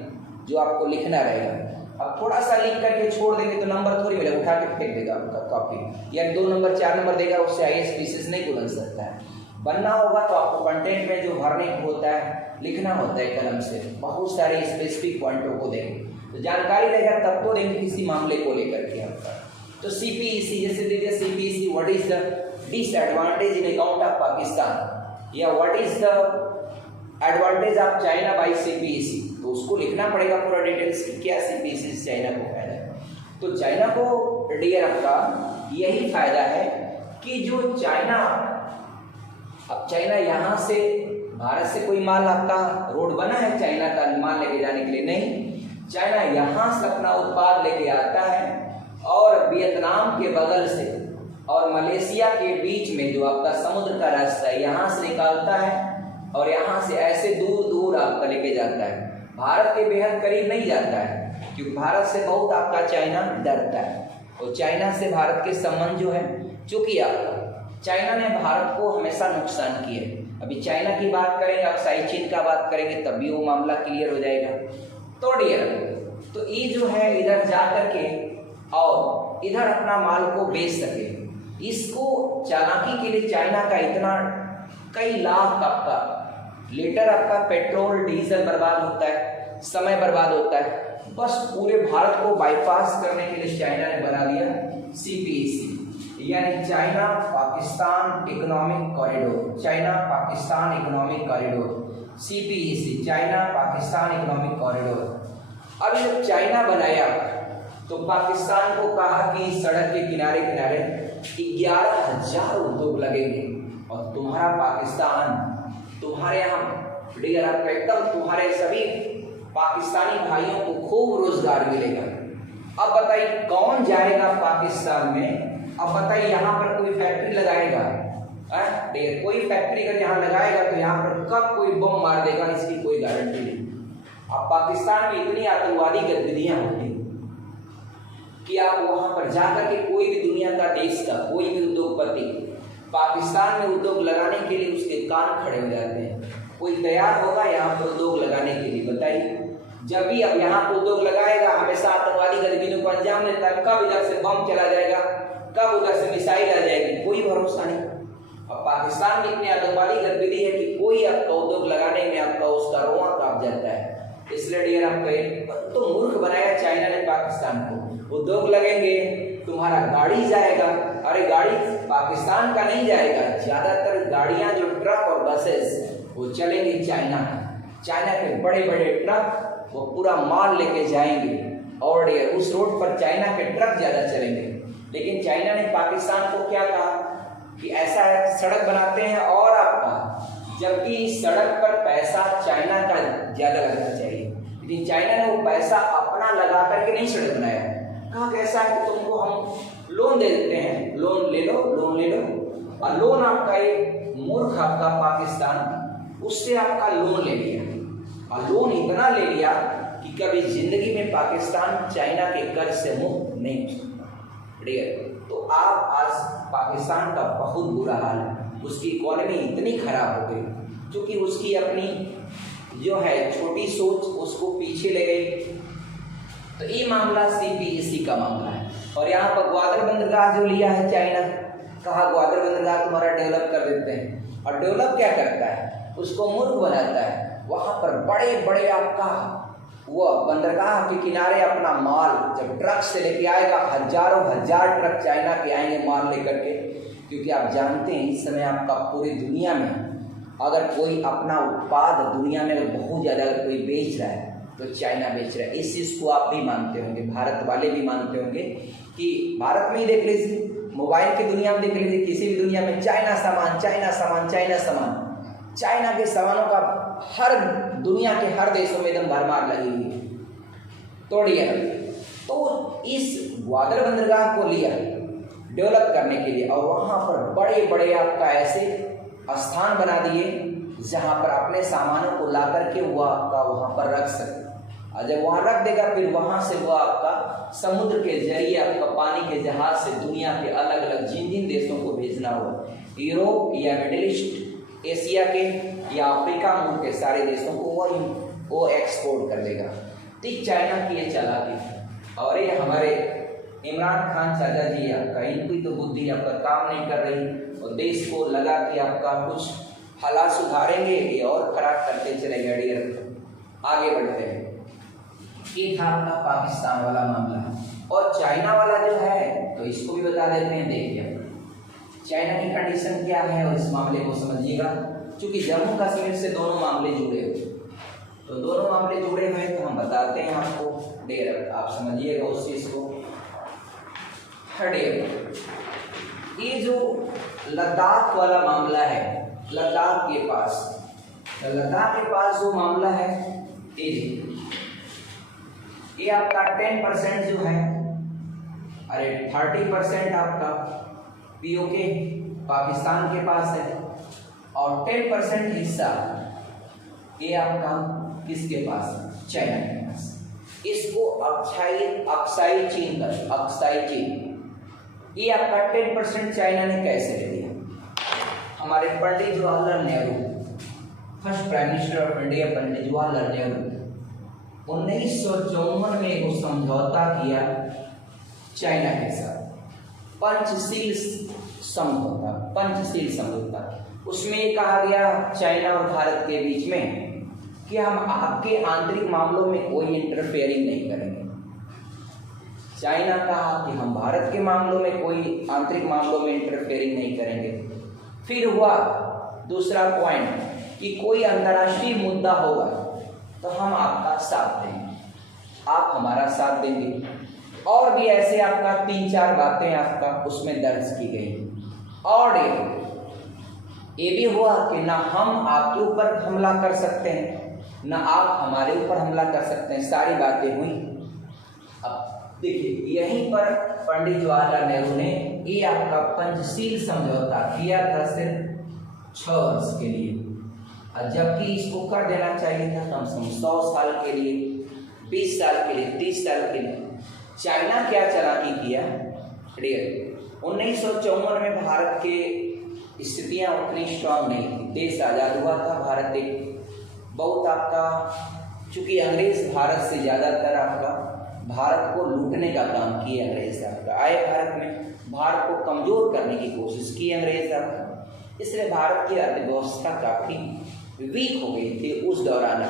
जो आपको लिखना रहेगा। अब थोड़ा सा लिख करके छोड़ देंगे तो नंबर थोड़ी मिलेगा, उठा के फेंक देगा आपका कॉपी, या 2 नंबर 4 नंबर देगा, उससे आईएएस पीसीएस नहीं बन सकता है। बनना होगा तो आपको कंटेंट में जो भरने होता है, लिखना होता है कलम से, बहुत सारे स्पेसिफिक पॉइंटों को देंगे, तो जानकारी रहेगा तब तो देंगे किसी मामले को लेकर के आपका। तो सीपीईसी जैसे दीजिए, CPEC what is the disadvantage in account of Pakistan, या what is the advantage of China by CPEC, तो उसको लिखना पड़ेगा पूरा डिटेल्स कि क्या सीपीईसी से चाइना को फायदा है। तो चाइना को डियर आपका यही फायदा है कि जो चाइना, अब चाइना यहाँ से भारत से कोई माल, आपका रोड बना है चाइना का माल लेके जाने के लिए, नहीं, चाइना यहाँ से अपना उत्पाद लेके आता है और वियतनाम के बगल से और मलेशिया के बीच में जो आपका समुद्र का रास्ता है यहाँ से निकालता है और यहाँ से ऐसे दूर दूर आपका लेके जाता है। भारत के बेहद करीब नहीं जाता है क्योंकि भारत से बहुत आपका चाइना डरता है, और चाइना से भारत के संबंध जो है, चूंकि आपका चाइना ने भारत को हमेशा नुकसान किया है। अभी चाइना की बात करेंगे, अक्साई चीन का बात करेंगे, तब भी वो मामला क्लियर हो जाएगा। तो डियर, तो ये जो है इधर जा करके और इधर अपना माल को बेच सके, इसको चालाकी के लिए चाइना का इतना कई लाख आपका लीटर आपका पेट्रोल डीजल बर्बाद होता है, समय बर्बाद होता है। बस पूरे भारत को बाईपास करने के लिए चाइना ने बना दिया सीपीईसी, यानी China Pakistan economic corridor, China Pakistan economic corridor, CPEC, China Pakistan economic corridor. अब जब चाइना बनाया तो पाकिस्तान को कहा कि सड़क के किनारे किनारे 11,000 उद्योग लगेंगे और तुम्हारा पाकिस्तान तुम्हारे यहाँ डियर आपको एकदम तुम्हारे सभी पाकिस्तानी भाइयों को खूब रोजगार मिलेगा। अब बताइए कौन जाएगा पाकिस्तान में? अब बताइए यहाँ पर कोई फैक्ट्री लगाएगा? डियर कोई फैक्ट्री अगर यहाँ लगाएगा तो यहाँ पर कब कोई बम मार देगा इसकी कोई गारंटी नहीं। अब पाकिस्तान में इतनी आतंकवादी गतिविधियां होती कि आप वहां पर जाकर के कोई भी दुनिया का देश का कोई भी उद्योगपति पाकिस्तान में उद्योग लगाने के लिए उसके कान खड़े हो जाते हैं। कोई तैयार होगा यहाँ पर उद्योग लगाने के लिए? बताइए जब भी अब यहाँ पर उद्योग लगाएगा हमेशा आतंकवादी गतिविधियों को अंजाम देता है। कब इधर से बम चला जाएगा, कब उधर से मिसाइल आ जाएगी, कोई भरोसा नहीं। अब पाकिस्तान में इतनी आतंकवादी गतिविधि है कि कोई आपका उद्योग लगाने में आपका उसका रोआ कांप जाता है। इसलिए डियर आप कहें तो मूर्ख बनाया चाइना ने पाकिस्तान को। उद्योग लगेंगे, तुम्हारा गाड़ी जाएगा। अरे गाड़ी पाकिस्तान का नहीं जाएगा, ज्यादातर गाड़ियां जो ट्रक और बसेस वो चलेंगे चाइना के बड़े बड़े ट्रक वो पूरा माल लेके जाएंगे और डियर उस रोड पर चाइना के ट्रक ज्यादा चलेंगे। लेकिन चाइना ने पाकिस्तान को क्या कहा कि ऐसा सड़क बनाते हैं और आपका, जबकि इस सड़क पर पैसा चाइना का ज्यादा लगना चाहिए, लेकिन चाइना ने वो पैसा अपना लगा करके नहीं सड़क बनाया। कहा कैसा है कि तुमको हम लोन दे देते हैं, लोन ले लो। और लोन आपका एक मूर्ख आपका पाकिस्तान उससे आपका लोन ले लिया और लोन इतना ले लिया कि कभी जिंदगी में पाकिस्तान चाइना के कर्ज से मुक्त नहीं हो सकता। तो आप आज पाकिस्तान का बहुत बुरा हाल है, उसकी इकोनॉमी इतनी खराब हो गई क्योंकि उसकी अपनी जो है छोटी सोच उसको पीछे ले गई। तो ये मामला CPEC का मामला है। और यहाँ पर ग्वादर बंदरगाह जो लिया है चाइना, कहा ग्वादर बंदरगाह तुम्हारा डेवलप कर देते हैं। और डेवलप क्या करता है, उसको मूर्ख बनाता है। वहाँ पर बड़े बड़े आपका वो बंदरगाह के किनारे अपना माल जब ट्रक से लेके आएगा, हजारों हजार ट्रक चाइना के आएंगे माल लेकर के। क्योंकि आप जानते हैं इस समय आपका पूरी दुनिया में अगर कोई अपना उत्पाद दुनिया में बहुत ज़्यादा अगर कोई बेच रहा है तो चाइना बेच रहा है। इस चीज़ को आप भी मानते होंगे, भारत वाले भी मानते होंगे कि भारत में ही देख लीजिए, मोबाइल की दुनिया में देख लीजिए, किसी भी दुनिया में चाइना सामान, चाइना के सामानों का हर दुनिया के हर देशों में एकदम भरमार लगी हुई है। तो इस ग्वादर बंदरगाह को लिया डेवलप करने के लिए और वहाँ पर बड़े बड़े आपका ऐसे स्थान बना दिए जहाँ पर अपने सामानों को ला करके वो आपका वहाँ पर रख सके। और जब वहाँ रख देगा फिर वहाँ से वो आपका समुद्र के जरिए आपका पानी के जहाज से दुनिया के अलग अलग जिन देशों को भेजना हो, यूरोप या मिडिल ईस्ट, एशिया के या अफ्रीका मुल्क के सारे देशों को वो एक्सपोर्ट कर देगा। ठीक चाइना की ये चालाकी। और ये हमारे इमरान खान चाचा जी आपका इनकी तो बुद्धि आपका काम नहीं कर रही और देश को लगा कि आपका कुछ हालात सुधारेंगे, ये और खराब करते चले गए। डियर आगे बढ़ते हैं। ये था आपका पाकिस्तान वाला मामला। और चाइना वाला जो है तो इसको भी बता देते हैं। देखिए चाइना की कंडीशन क्या है और इस मामले को समझिएगा, क्योंकि जम्मू कश्मीर से दोनों मामले जुड़े हुए, तो दोनों मामले जुड़े हुए तो हम बताते हैं आपको। डियर आप समझिएगा उस चीज़ को। डियर ये जो लद्दाख वाला मामला है, लद्दाख के पास जो मामला है ये आपका 10% जो है, अरे 30% आपका POK पाकिस्तान के पास है और 10% हिस्सा ये आपका किसके पास, चाइना के पास। इसको अक्साई चीन ये आपका 10% चाइना ने कैसे ले लिया। हमारे Pandit Jawaharlal Nehru, first prime minister of India Pandit Jawaharlal Nehru 1954 में वो समझौता किया चाइना के साथ, पंचशील समझौता। उसमें ये कहा गया चाइना और भारत के बीच में कि हम आपके आंतरिक मामलों में कोई इंटरफेयरिंग नहीं करेंगे। चाइना कहा कि हम भारत के मामलों में कोई आंतरिक मामलों में इंटरफेयरिंग नहीं करेंगे। फिर हुआ दूसरा पॉइंट कि कोई अंतर्राष्ट्रीय मुद्दा होगा तो हम आपका साथ देंगे, आप हमारा साथ देंगे। और भी ऐसे आपका 3-4 बातें आपका उसमें दर्ज की गई। और ये भी हुआ कि ना हम आपके ऊपर हमला कर सकते हैं ना आप हमारे ऊपर हमला कर सकते हैं, सारी बातें हुई। अब देखिए यहीं पर पंडित जवाहरलाल नेहरू ने ये आपका पंचशील समझौता किया था सिर्फ 6 वर्ष के लिए, और जबकि इसको कर देना चाहिए था कम से कम 100 साल के लिए, 20 साल के लिए, 30 साल के लिए। चाइना क्या चालाकी किया, 1954 में भारत के स्थितियाँ उतनी स्ट्रांग नहीं थी, देश आज़ाद हुआ था। भारत एक बहुत आपका, चूँकि अंग्रेज भारत से ज़्यादातर आपका भारत को लूटने का काम किए अंग्रेज आपका, आए भारत में भारत को कमज़ोर करने की कोशिश की अंग्रेज आपका, इसलिए भारत की अर्थव्यवस्था काफ़ी वीक हो गई थी उस दौरान।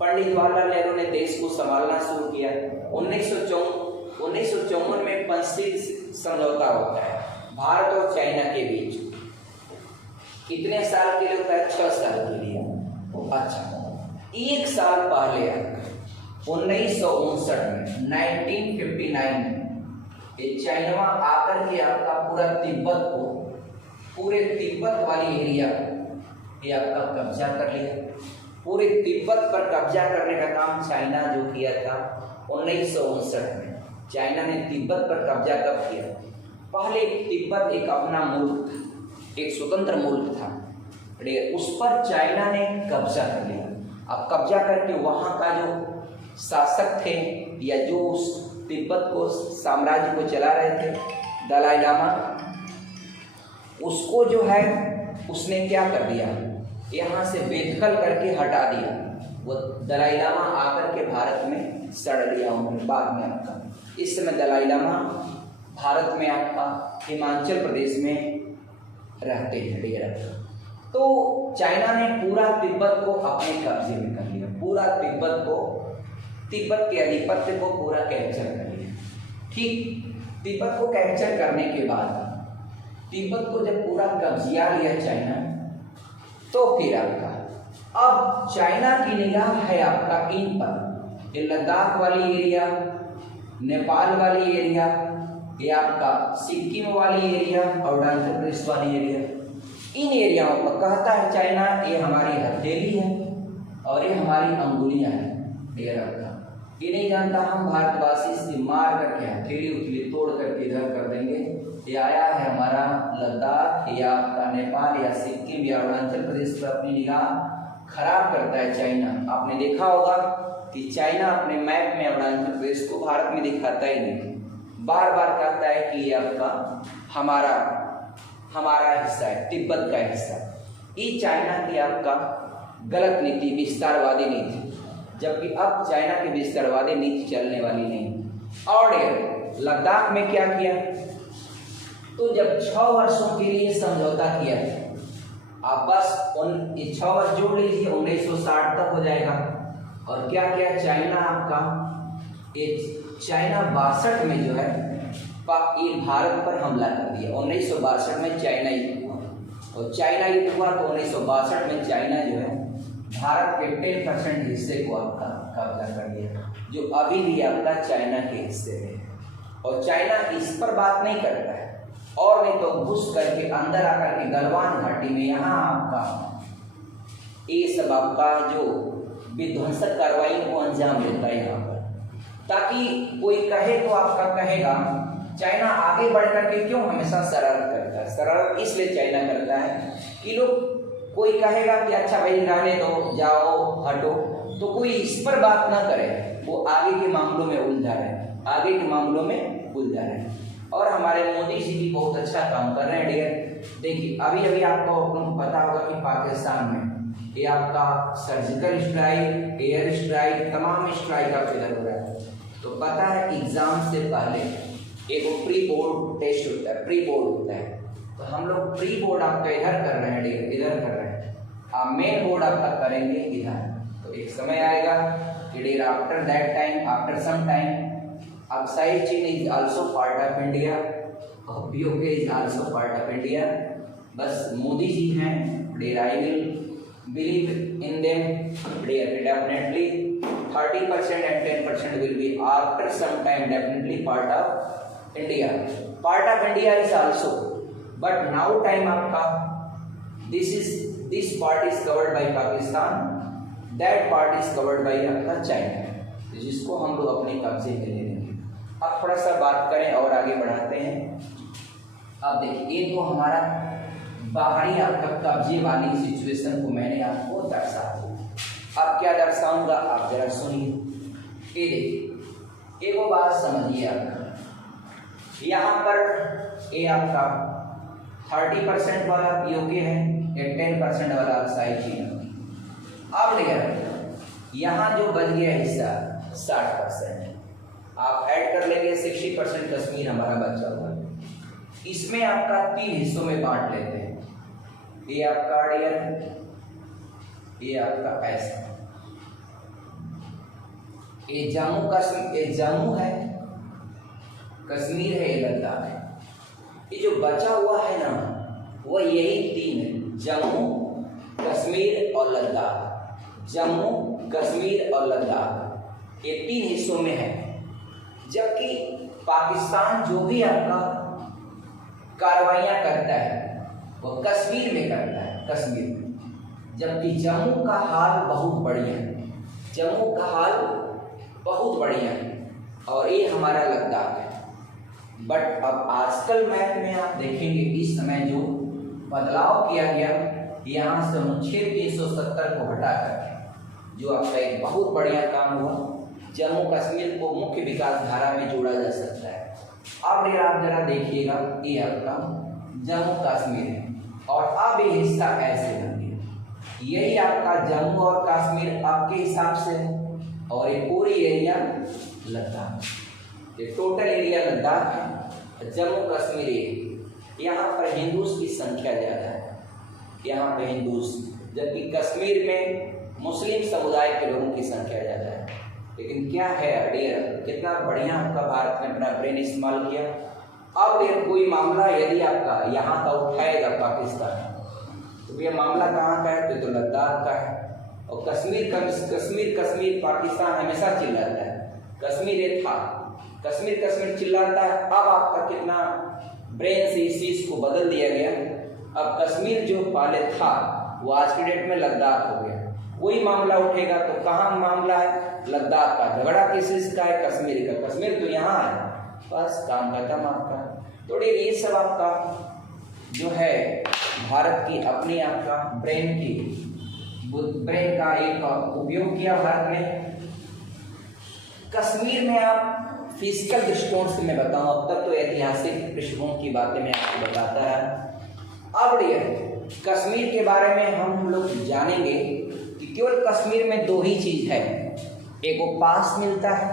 पंडित जवाहरलाल नेहरू ने देश को संभालना शुरू किया। 1954 में पंचशील समझौता होता है भारत और चाइना के बीच। कितने साल के लिए होता है? 6 साल के लिए। अच्छा, एक साल पहले 1959 में 1959 में ये चाइना आकर के आपका पूरा तिब्बत को, पूरे तिब्बत वाली एरिया ये आपका कब्जा कर लिया। पूरे तिब्बत पर कब्जा करने का काम चाइना जो किया था 1959 में। चाइना ने तिब्बत पर कब्जा कब किया? पहले तिब्बत एक अपना मुल्क था, एक स्वतंत्र मुल्क था, उस पर चाइना ने कब्जा कर लिया। अब कब्जा करके वहाँ का जो शासक थे या जो उस तिब्बत को साम्राज्य को चला रहे थे, दलाई लामा, उसको जो है उसने क्या कर दिया, यहाँ से बेदखल करके हटा दिया। वो दलाई लामा आकर के भारत में सड़ लिया उन्होंने बाद में आपका। इस समय दलाई लामा भारत में आपका हिमाचल प्रदेश में रहते हैं, डेरा। तो चाइना ने पूरा तिब्बत को अपने कब्जे में कर लिया, पूरा तिब्बत को, तिब्बत के अधिपत्य को पूरा कैप्चर कर लिया। ठीक, तिब्बत को कैप्चर करने के बाद, तिब्बत को जब पूरा कब्जिया लिया चाइना, तो फिर आपका अब चाइना की निगाह है आपका इन पर, ये लद्दाख वाली एरिया, नेपाल वाली एरिया, ये आपका सिक्किम वाली एरिया और अरुणाचल प्रदेश वाली एरिया, इन एरियाओं पर कहता है चाइना ये हमारी हथेली है और ये हमारी अंगुलियां हैं। ये नहीं जानता हम भारतवासी इससे मार करके हथेली उथेली तोड़ करके इधर कर देंगे। ये आया है हमारा लद्दाख या आपका नेपाल या सिक्किम या अरुणाचल प्रदेश पर अपनी निगाह खराब करता है चाइना। आपने देखा होगा कि चाइना अपने मैप में अरुणाचल प्रदेश को भारत में दिखाता ही नहीं, बार बार कहता है कि ये आपका हमारा हिस्सा है, तिब्बत का हिस्सा। ये चाइना की आपका गलत नीति, विस्तारवादी नीति, जबकि अब चाइना की विस्तारवादी नीति चलने वाली नहीं। और लद्दाख में क्या किया, तो जब 6 वर्षों के लिए समझौता किया, आप बस 6 वर्ष जोड़ लीजिए, 1960 तक हो जाएगा। और क्या किया चाइना आपका, चाइना 62 में जो है ये भारत पर हमला कर दिया। 1962 में चाइना युद्ध हुआ, और चाइना युद्ध हुआ तो 1962 में चाइना जो है भारत के 10% हिस्से को आपका कब्जा कर लिया, जो अभी भी आपका चाइना के हिस्से में। और चाइना इस पर बात नहीं करता है, और नहीं तो घुस करके अंदर आकर के गलवान घाटी में यहाँ आपका ये सब आपका जो विध्वंसक कार्रवाई को अंजाम देता है यहाँ पर, ताकि कोई कहे तो आपका कहेगा चाइना आगे बढ़ करके क्यों हमेशा शरारत करता है। शरारत इसलिए चाइना करता है कि लोग, कोई कहेगा कि अच्छा भाई रहने दो, जाओ, हटो, तो कोई इस पर बात ना करे, वो आगे के मामलों में उलझा रहे, आगे के मामलों में उलझा रहे। और हमारे मोदी जी भी बहुत अच्छा काम कर रहे हैं डियर। देखिए अभी आपको पता होगा कि पाकिस्तान में ये आपका सर्जिकल स्ट्राइक, एयर स्ट्राइक, तमाम स्ट्राइक आप इधर हो रहा है। तो पता है एग्जाम से पहले एक प्री बोर्ड टेस्ट होता है, प्री बोर्ड होता है। तो हम लोग प्री बोर्ड आपका इधर कर रहे हैं डियर, इधर कर रहे हैं, आप मेन बोर्ड आपका करेंगे इधर। तो एक समय आएगा कि dear after that time, after some time, Aksai Chin is also part of India, POK is also part of India. बस मोदी जी हैं, dear I will believe in them, dear definitely 30% and 10% will be after some time definitely part of India. Part of India is also, but now time आपका this part is covered by Pakistan, that part is covered by आपका चाइना, जिसको हम लोग अपने कब्जे में ले लेंगे। अब थोड़ा सा बात करें और आगे बढ़ाते हैं। अब देखिए, ये तो हमारा बाहरी आपका कब्जे वाली सिचुएशन को मैंने आपको दर्शा दिया। अब क्या दर्शाऊंगा आप जरा सुनिए। ये देखिए, एक बात समझिए आपका, यहाँ पर ये आपका 30% वाला पीओके है, ये 10% वाला साइड चीन। अब लेकर यहाँ जो बच गया हिस्सा 60%, आप ऐड कर लेंगे 60% कश्मीर हमारा बचा हुआ है। इसमें आपका 3 हिस्सों में बांट लेते हैं। ये आपका डियर, ये आपका ऐसा, ये जम्मू कश्मीर, ये जम्मू है, कश्मीर है, ये लद्दाख है। ये जो बचा हुआ है ना, वो यही 3 है, जम्मू कश्मीर और लद्दाख। जम्मू कश्मीर और लद्दाख ये 3 हिस्सों में है। जबकि पाकिस्तान जो भी आपका कार्रवाइयाँ करता है वो कश्मीर में करता है, कश्मीर में। जबकि जम्मू का हाल बहुत बढ़िया है, जम्मू का हाल बहुत बढ़िया है, और ये हमारा लद्दाख है। बट अब आजकल मैप में आप देखेंगे इस समय जो बदलाव किया गया, यहाँ से अनुच्छेद 370 को हटा करके जो आपका एक बहुत बढ़िया काम हुआ, जम्मू कश्मीर को मुख्य विकास धारा में जोड़ा जा सकता है। अब ये आप जरा देखिएगा, ये आपका जम्मू कश्मीर है, और अब ये हिस्सा ऐसे बन गया। यही आपका जम्मू और कश्मीर आपके हिसाब से है, और ये पूरी एरिया लद्दाख, ये टोटल एरिया लद्दाख है। जम्मू कश्मीर यहाँ पर हिंदूज की संख्या ज़्यादा है, यहाँ पर हिंदूज, जबकि कश्मीर में मुस्लिम समुदाय के लोगों की संख्या ज़्यादा है। लेकिन क्या है डियर, कितना बढ़िया आपका भारत ने अपना ब्रेन इस्तेमाल किया। अब डियर कोई मामला यदि आपका यहाँ का उठाएगा पाकिस्तान, तो ये मामला कहाँ का है, तो लद्दाख का है। और कश्मीर कश्मीर कश्मीर पाकिस्तान हमेशा चिल्लाता है, कश्मीर ये था, कश्मीर कश्मीर चिल्लाता है। अब आपका कितना ब्रेन से इस चीज़ को बदल दिया गया। अब कश्मीर जो पहले था वो आज की डेट में लद्दाख हो गया। वही मामला उठेगा तो कहाँ मामला है, लद्दाख का। झगड़ा किस चीज़ का है, कश्मीर का। कश्मीर तो यहाँ है, बस काम खत्म आपका। तो ये सब आपका जो है भारत की अपनी आपका ब्रेन का एक उपयोग किया भारत ने। कश्मीर में आप फिजिकल दृष्टिकोण से मैं बताऊं, अब तक तो ऐतिहासिक दृष्टिकोण की बातें मैं आपको बताता है। अब कश्मीर के बारे में हम लोग जानेंगे कि केवल कश्मीर में 2 ही चीज है। एक वो पास मिलता है,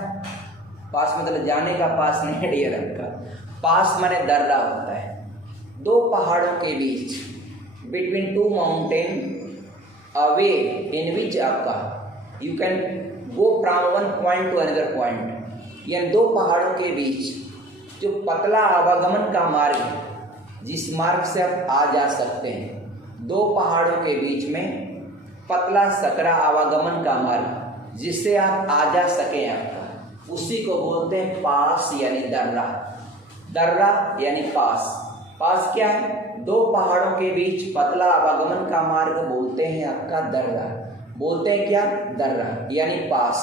पास मतलब जाने का पास नहीं डियर आपका, पास माने दर्रा होता है। 2 पहाड़ों के बीच, बिटवीन 2 माउंटेन अवे इन विच आपका you can go from one point two another point. यानी 2 पहाड़ों के बीच जो पतला आवागमन का मार्ग है, जिस मार्ग से आप आ जा सकते हैं, 2 पहाड़ों के बीच में पतला सकरा आवागमन का मार्ग जिससे आप आ जा सकें आपका, उसी को बोलते हैं पास यानी दर्रा। दर्रा यानी पास। पास क्या है, 2 पहाड़ों के बीच पतला आवागमन का मार्ग बोलते हैं आपका दर्रा। बोलते हैं क्या, दर्रा यानी पास।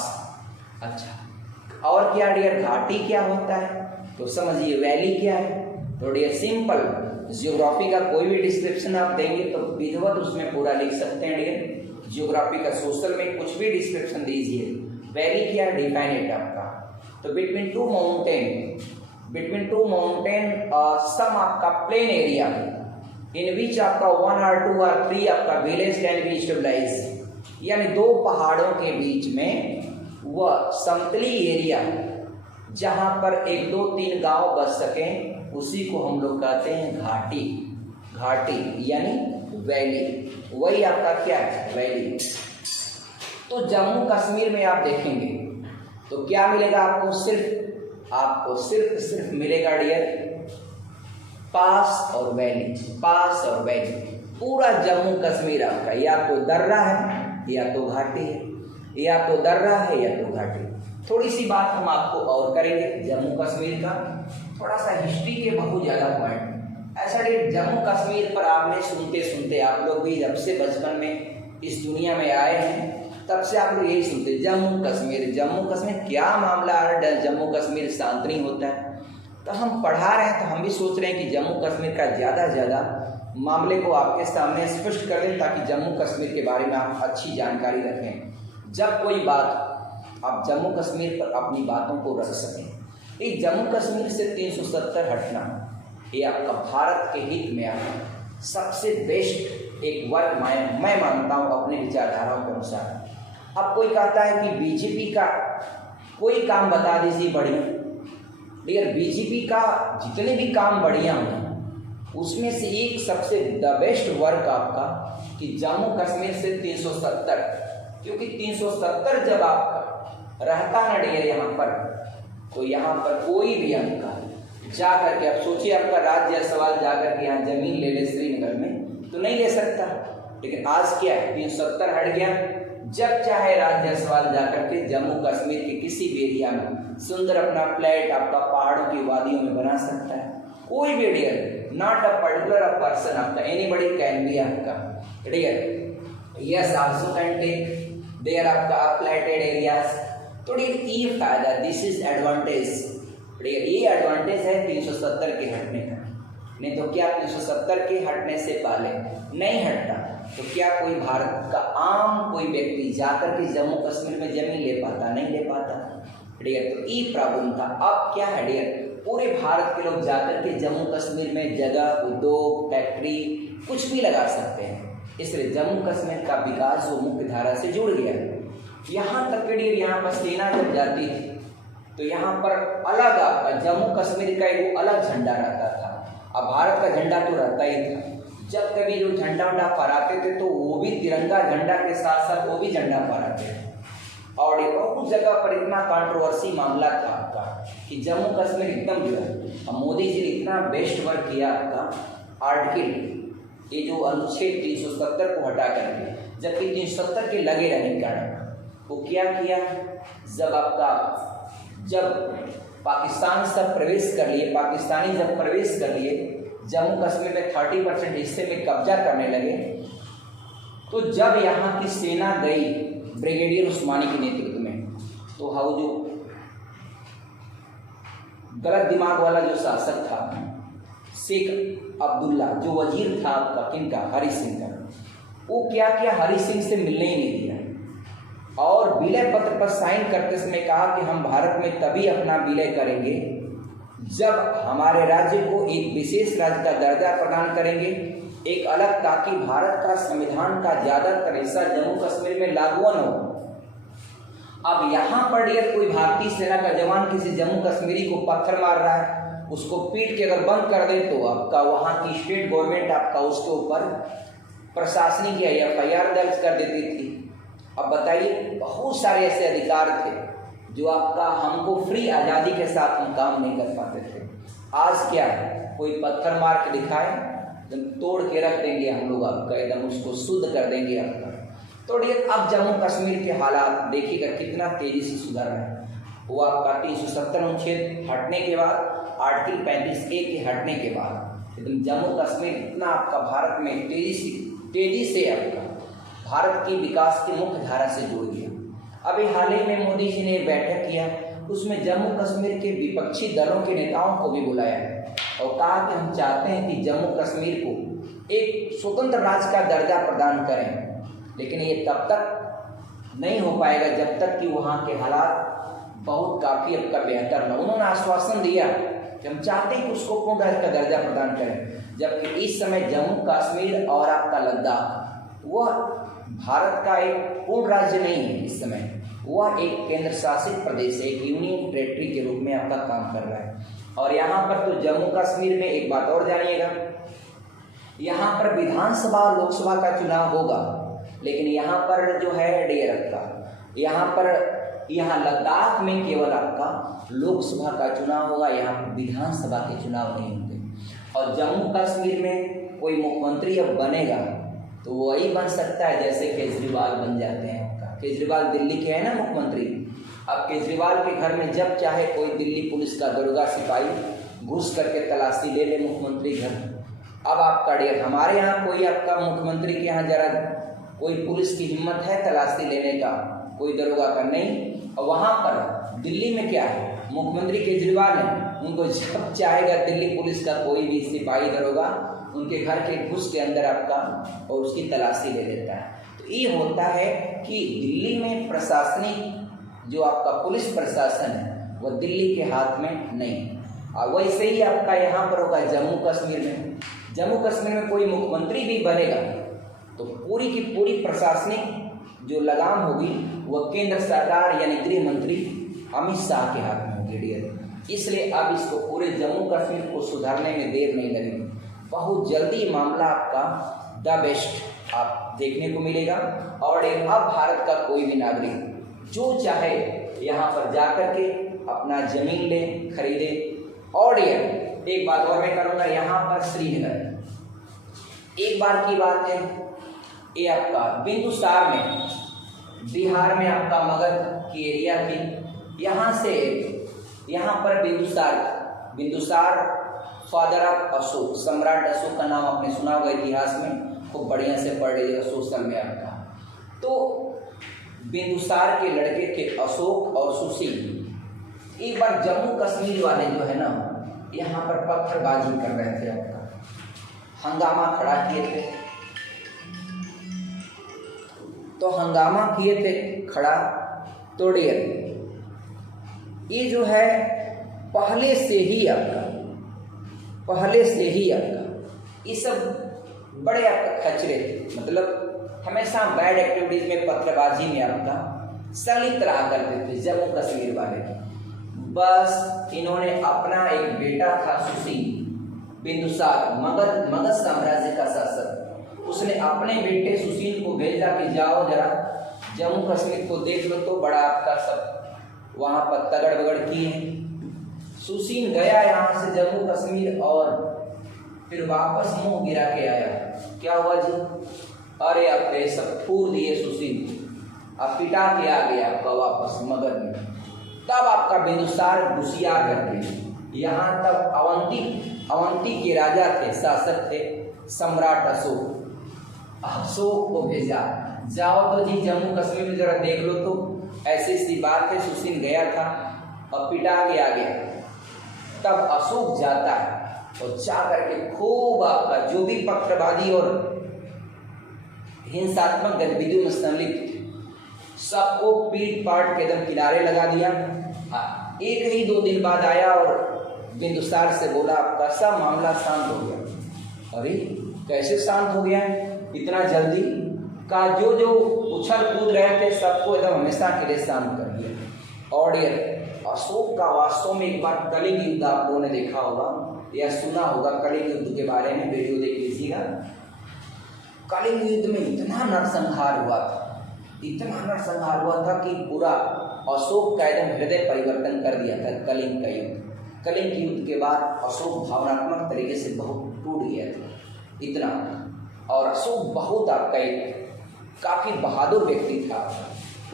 अच्छा, और क्या डियर, घाटी क्या होता है, तो समझिए वैली क्या है। तो डियर सिंपल जियोग्राफी का कोई भी डिस्क्रिप्शन आप देंगे तो विधिवत उसमें पूरा लिख सकते हैं डियर। जियोग्राफी का सोशल में कुछ भी डिस्क्रिप्शन दीजिए। वैली क्या, डिफाइनेट आपका। तो बिटवीन टू माउंटेन सम आपका प्लेन एरिया इन विच आपका 1 or 2 or 3 आपका विलेज कैन बी स्टेबलाइज। यानी 2 पहाड़ों के बीच में वह समतली एरिया जहां पर 1, 2, 3 गांव बस सकें, उसी को हम लोग कहते हैं घाटी। घाटी यानी वैली, वही आपका क्या है, वैली। तो जम्मू कश्मीर में आप देखेंगे तो क्या मिलेगा आपको, सिर्फ मिलेगा डियर पास और वैली, पास और वैली। पूरा जम्मू कश्मीर आपका या तो दर्रा है या तो घाटी है, या तो दर्रा है या तो घाटी। थोड़ी सी बात हम आपको और करेंगे जम्मू कश्मीर का, थोड़ा सा हिस्ट्री के बहुत ज़्यादा पॉइंट। ऐसा डियर जम्मू कश्मीर पर आपने सुनते सुनते आप लोग भी जब से बचपन में इस दुनिया में आए हैं तब से आप लोग यही सुनते जम्मू कश्मीर क्या मामला है, जम्मू कश्मीर शांत नहीं होता है। तो हम पढ़ा रहे हैं तो हम भी सोच रहे हैं कि जम्मू कश्मीर का ज़्यादा से ज़्यादा मामले को आपके सामने स्पष्ट कर दें ताकि जम्मू कश्मीर के बारे में आप अच्छी जानकारी रखें। जब कोई बात आप जम्मू कश्मीर पर अपनी बातों को रख सकें। ये जम्मू कश्मीर से 370 हटना ये आपका भारत के हित में आता सबसे बेस्ट एक वर्क मैं मानता हूँ अपने विचारधाराओं के अनुसार। अब कोई कहता है कि बीजेपी का कोई काम बता दीजिए बढ़िया। डियर बीजेपी का जितने भी काम बढ़िया हैं उसमें से एक सबसे द बेस्ट वर्क आपका कि जम्मू कश्मीर से 370, क्योंकि 370 जब आपका रहता ना डियर यहाँ पर तो यहाँ पर कोई भी आपका जा करके आप सोचिए आपका राज्य सवाल जा करके यहाँ जमीन ले ले श्रीनगर में तो नहीं ले सकता। लेकिन आज क्या है 370 हट गया, जब चाहे राज्य सवाल जाकर के जम्मू कश्मीर के किसी भी एरिया में सुंदर अपना फ्लैट आपका पहाड़ों की वादियों में बना सकता है कोई भी dear, not a particular person आपका, एनीबॉडी कैन बी आपका dear. Yes also can take there आपका फ्लैटेड एरियाज। तो डियर ये फायदा, दिस इज एडवांटेज डियर, ये एडवांटेज है 370 के हटने का। नहीं तो क्या 370 के हटने से पहले नहीं हटता तो क्या कोई भारत का आम कोई व्यक्ति जाकर के जम्मू कश्मीर में जमीन ले पाता? नहीं ले पाता डियर। तो ये प्रॉब्लम था। अब क्या है डियर, पूरे भारत के लोग जाकर के जम्मू कश्मीर में जगह, उद्योग, फैक्ट्री कुछ भी लगा सकते हैं। इसलिए जम्मू कश्मीर का विकास वो मुख्य धारा से जुड़ गया। यहाँ तक कि डियर यहाँ पर सेना जब जाती थी तो यहाँ पर अलग आपका जम्मू कश्मीर का एक अलग झंडा रहता था। अब भारत का झंडा तो रहता ही था। जब कभी जो झंडा वंडा फहराते थे तो वो भी तिरंगा झंडा के साथ साथ वो भी झंडा फहराते थे। और बहुत जगह पर इतना कंट्रोवर्सी मामला था आपका कि जम्मू कश्मीर एकदम जो है मोदी जी ने इतना बेस्ट वर्क किया आपका आर्टिकल ये जो अनुच्छेद 370 को हटा करके, जबकि 370 के लगे रहने के कारण वो क्या किया, जब पाकिस्तान सब प्रवेश कर लिए, पाकिस्तानी जब प्रवेश कर लिए जम्मू कश्मीर में 30% हिस्से में कब्जा करने लगे तो जब यहाँ की सेना गई ब्रिगेडियर उस्मानी के नेतृत्व में तो हाउ जो गलत दिमाग वाला जो शासक था शेख अब्दुल्ला जो वजीर था आपका किनका, हरी सिंह का, वो क्या किया, हरी सिंह से मिलने ही नहीं दिया और विलय पत्र पर साइन करते समय कहा कि हम भारत में तभी अपना विलय करेंगे जब हमारे राज्य को एक विशेष राज्य का दर्जा प्रदान करेंगे, एक अलग, ताकि भारत का संविधान का ज्यादातर हिस्सा जम्मू कश्मीर में लागू न हो। अब यहाँ पर डियर कोई भारतीय सेना का जवान किसी जम्मू कश्मीरी को पत्थर मार रहा है, उसको पीट के अगर बंद कर दे तो आपका वहाँ की स्टेट गवर्नमेंट आपका उसके ऊपर प्रशासनिक या FIR दर्ज कर देती थी। अब बताइए बहुत सारे ऐसे अधिकार थे जो आपका हमको फ्री आज़ादी के साथ हम काम नहीं कर पाते थे। आज क्या है, कोई पत्थर मार के दिखाए एकदम तोड़ के रख देंगे हम लोग आपका, एकदम उसको शुद्ध कर देंगे आपका। तो डियर अब जम्मू कश्मीर के हालात देखिएगा कितना तेजी से सुधर रहे हैं। वो आपका 370 अनुच्छेद हटने के बाद, आर्टिकल 35A के हटने के बाद एकदम जम्मू कश्मीर इतना आपका भारत में तेजी से आपका भारत की विकास की मुख्य धारा से जुड़ गया। अभी हाल ही में मोदी जी ने बैठक किया, उसमें जम्मू कश्मीर के विपक्षी दलों के नेताओं को भी बुलाया और कहा कि हम चाहते हैं कि जम्मू कश्मीर को एक स्वतंत्र राज्य का दर्जा प्रदान करें, लेकिन ये तब तक नहीं हो पाएगा जब तक कि वहाँ के हालात बहुत काफ़ी अब का बेहतर न। उन्होंने आश्वासन दिया कि हम चाहते हैं कि उसको पूर्ण राज्य का दर्जा प्रदान करें, जबकि इस समय जम्मू कश्मीर और आपका लद्दाख वह भारत का एक पूर्ण राज्य नहीं है। इस समय वह एक केंद्र शासित प्रदेश है, एक यूनियन टेरिटरी के रूप में आपका काम कर रहा है। और यहाँ पर तो जम्मू कश्मीर में एक बात और जानिएगा, यहाँ पर विधानसभा लोकसभा का चुनाव होगा, लेकिन यहाँ पर जो है डियर आपका यहाँ लद्दाख में केवल आपका लोकसभा का चुनाव होगा, यहाँ विधानसभा के चुनाव नहीं होंगे। और जम्मू कश्मीर में कोई मुख्यमंत्री अब बनेगा तो वही बन सकता है जैसे केजरीवाल बन जाते हैं आपका। केजरीवाल दिल्ली के हैं ना मुख्यमंत्री। अब केजरीवाल के घर में जब चाहे कोई दिल्ली पुलिस का दरोगा सिपाही घुस करके तलाशी ले ले मुख्यमंत्री घर। अब आपका डेर, हमारे यहाँ कोई आपका मुख्यमंत्री के यहाँ जरा कोई पुलिस की हिम्मत है तलाशी लेने का, कोई दरोगा का नहीं। और वहाँ पर दिल्ली में क्या है, मुख्यमंत्री केजरीवाल है, उनको जब चाहेगा दिल्ली पुलिस का कोई भी सिपाही दरोगा उनके घर के घुस के अंदर आपका और उसकी तलाशी ले लेता है। तो ये होता है कि दिल्ली में प्रशासनिक जो आपका पुलिस प्रशासन है वह दिल्ली के हाथ में नहीं। और वैसे ही आपका यहाँ पर होगा जम्मू कश्मीर में। जम्मू कश्मीर में कोई मुख्यमंत्री भी बनेगा तो पूरी की पूरी प्रशासनिक जो लगाम होगी वह केंद्र सरकार यानी गृह मंत्री अमित शाह के हाथ में होगी डियर। इसलिए अब इसको पूरे जम्मू कश्मीर को सुधारने में देर नहीं लगेगी, बहुत जल्दी मामला आपका द बेस्ट आप देखने को मिलेगा। और अब भारत का कोई भी नागरिक जो चाहे यहाँ पर जाकर के अपना जमीन ले खरीदे। और एक बात और मैं करूँगा, यहाँ पर श्रीनगर एक बार की बात है, ये आपका बिंदुसार में बिहार में आपका मगध की एरिया थी। यहाँ से यहाँ पर बिंदुसार फादर ऑफ अशोक, सम्राट अशोक का नाम आपने सुना होगा इतिहास में, खूब बढ़िया से पढ़ लीजिएगा सोशल में आपका। तो बिंदुसार के लड़के थे अशोक और सुशील। एक बार जम्मू कश्मीर वाले जो है ना यहाँ पर पत्थरबाजी कर रहे थे, आपका हंगामा खड़ा किए थे। तो हंगामा किए थे खड़ा, तो ये जो है पहले से ही आपका ये सब बड़े आपका खचरे थे, मतलब हमेशा बैड एक्टिविटीज में पत्थरबाजी में आपका संलिप्त रहा करते थे जम्मू कश्मीर वाले। बस इन्होंने अपना एक बेटा था सुशील, बिंदुसार मगध साम्राज्य का शासक, उसने अपने बेटे सुशील को भेजा कि जाओ जरा जम्मू कश्मीर को देख लो। तो बड़ा आपका सब वहाँ पर तगड़ बगड़ किए। सुशील गया यहाँ से जम्मू कश्मीर और फिर वापस मुंह गिरा के आया। क्या हुआ जी? अरे आपके सब फूर दिए सुशील, अब पिटा के आ गया आपका वापस मगध में। तब आपका बिंदुसार घुसिया करके यहाँ तब अवंती के राजा थे, शासक थे सम्राट अशोक को भेजा, जाओ तो जी जम्मू कश्मीर में जरा देख लो। तो ऐसी सी बात है, सुशील गया था और पिटा के आ गया। तब अशोक जाता है और जा करके खूब आपका जो भी पत्थरबाजी और हिंसात्मक गतिविधियों में सम्मिलित सबको पीट पाट के एकदम किनारे लगा दिया। एक ही 2 दिन बाद आया और बिंदुसार से बोला आपका सब मामला शांत हो गया। अरे कैसे शांत हो गया इतना जल्दी? का जो उछल कूद रहे थे सबको एकदम हमेशा के लिए शांत कर दिया। और अशोक का वास्तव में एक बार कलिंग युद्ध आप लोगों ने देखा होगा या सुना होगा, कलिंग युद्ध के बारे में वीडियो देख लीजिएगा। कलिंग युद्ध में इतना नरसंहार हुआ था कि पूरा अशोक का एकदम हृदय परिवर्तन कर दिया था कलिंग का युद्ध। कलिंग के युद्ध के बाद अशोक भावनात्मक तरीके से बहुत टूट गया था इतना। और अशोक बहुत आपका एक काफी बहादुर व्यक्ति था,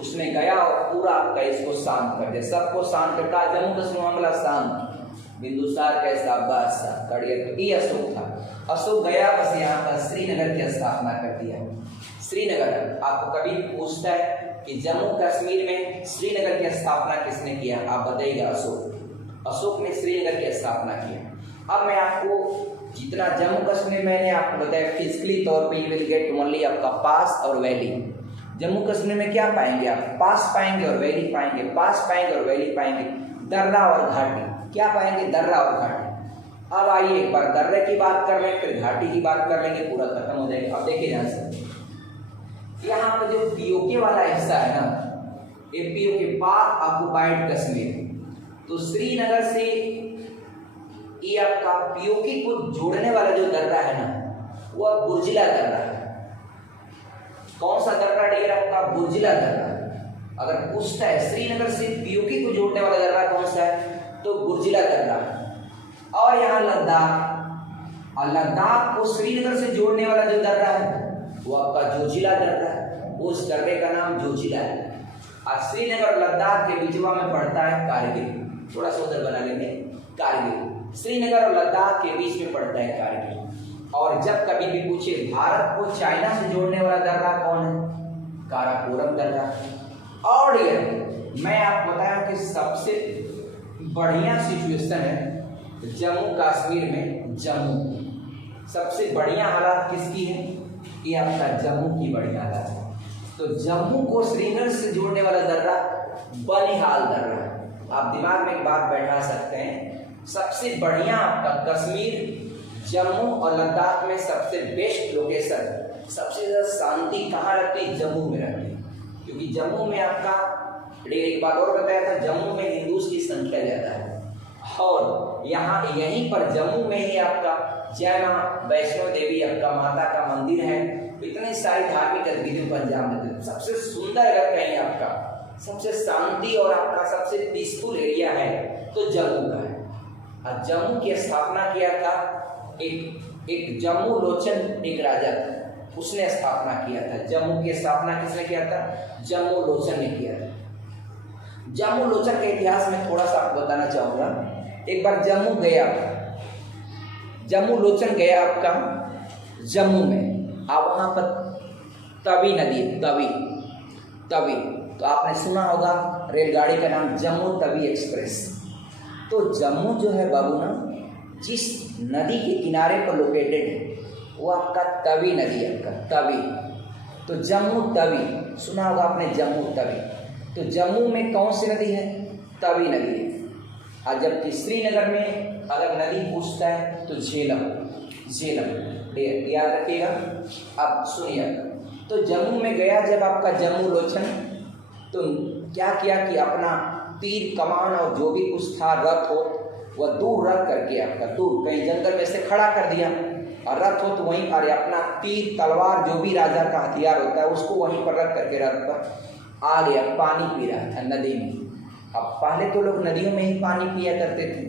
उसने गया और पूरा आपका इसको शांत कर दिया, सबको शांत कर कहा जम्मू कश्मीर मामला शांत। बिंदुसार कैसा बादशाह कड़िया ये अशोक था। अशोक गया बस यहाँ पर श्रीनगर की स्थापना कर दिया। श्रीनगर आपको कभी पूछता है कि जम्मू कश्मीर में श्रीनगर की स्थापना किसने किया, आप बताइएगा अशोक ने श्रीनगर की स्थापना किया। अब मैं आपको जितना जम्मू कश्मीर मैंने आपको बताया फिजिकली तौर पे यू विल गेट ओनली आपका पास और वैली। जम्मू कश्मीर में क्या पाएंगे आप? पास पाएंगे और वैली पाएंगे, पास पाएंगे और वैली पाएंगे, दर्रा और घाटी। क्या पाएंगे? दर्रा और घाटी। अब आइए एक बार दर्रे की बात कर लें फिर घाटी की बात कर लेंगे, पूरा खत्म हो जाएगा। अब देखिए ध्यान से, यहाँ पर जो पीओके वाला हिस्सा है ना, ये पीओके पाक ऑक्युपाइड कश्मीर, तो श्रीनगर से ये आपका पीओके को जोड़ने वाला जो दर्रा है ना वह बुर्जिला दर्रा है। कौन सा दर्रा डियर आपका? बुर्जिला दर्रा। अगर पूछता है श्रीनगर से पीओके को जोड़ने वाला दर्रा कौन सा है, तो बुर्जिला दर्रा। और यहाँ लद्दाख, और लद्दाख को श्रीनगर से जोड़ने वाला जो दर्रा है वो आपका जोजिला दर्रा है, उस दर्रे का नाम जोजिला है। और श्रीनगर और लद्दाख के बीचवा में पड़ता है कारगिल। थोड़ा सा उधर बना लेंगे, कारगिल। श्रीनगर और लद्दाख के बीच में पड़ता है कारगिल। और जब कभी भी पूछे भारत को चाइना से जोड़ने वाला दर्रा कौन है, काराकोरम दर्रा। और ये मैं आपको बताया कि सबसे बढ़िया सिचुएशन है जम्मू कश्मीर में, जम्मू सबसे बढ़िया हालात किसकी है, ये आपका जम्मू की बढ़िया हालात है। तो जम्मू को श्रीनगर से जोड़ने वाला दर्रा बनिहाल दर्रा। आप दिमाग में एक बात बैठा सकते हैं, सबसे बढ़िया आपका कश्मीर, जम्मू और लद्दाख में सबसे बेस्ट लोकेशन, सबसे ज्यादा शांति कहाँ रहती है, जम्मू में रहती है। क्योंकि जम्मू में आपका एक बात और बताया था, जम्मू में हिंदूज की संख्या ज्यादा है और यहाँ यहीं पर जम्मू में ही आपका जय मां वैष्णो देवी आपका माता का मंदिर है। इतनी सारी धार्मिक गतिविधियों को अंजाम देते हैं। सबसे सुंदर अगर कहीं आपका सबसे शांति और आपका सबसे पीसफुल एरिया है तो जम्मू का है। और जम्मू की स्थापना किया था एक जम्मू लोचन एक राजा था, उसने स्थापना किया था। जम्मू की स्थापना किसने किया था, जम्मू लोचन ने किया था। जम्मू लोचन के इतिहास में थोड़ा सा आपको बताना चाहूंगा। एक बार जम्मू गया, जम्मू लोचन गया आपका जम्मू में, आप वहां पर तवी नदी, तवी तो आपने सुना होगा रेलगाड़ी का नाम जम्मू तवी एक्सप्रेस। तो जम्मू जो है बाबू ना, जिस नदी के किनारे पर लोकेटेड है वो आपका तवी नदी है, आपका तवी। तो जम्मू तवी सुना होगा आपने, जम्मू तवी। तो जम्मू में कौन सी नदी है, तवी नदी है। और जबकि श्रीनगर में अगर नदी पूछता है तो झेलम याद रखिएगा। अब सुनिए, तो जम्मू में गया जब आपका जम्मू लोचन, तो क्या किया कि अपना तीर कमान और जो भी कुछ था रथ हो वह दूर रख करके आपका दूर कहीं जंगल में से खड़ा कर दिया, और रथ हो तो वहीं पर अपना तीर तलवार जो भी राजा का हथियार होता है उसको वहीं पर रख करके रथ पर आ गया, पानी पी रहा था नदी में। अब पहले तो लोग नदियों में ही पानी पिया करते थे,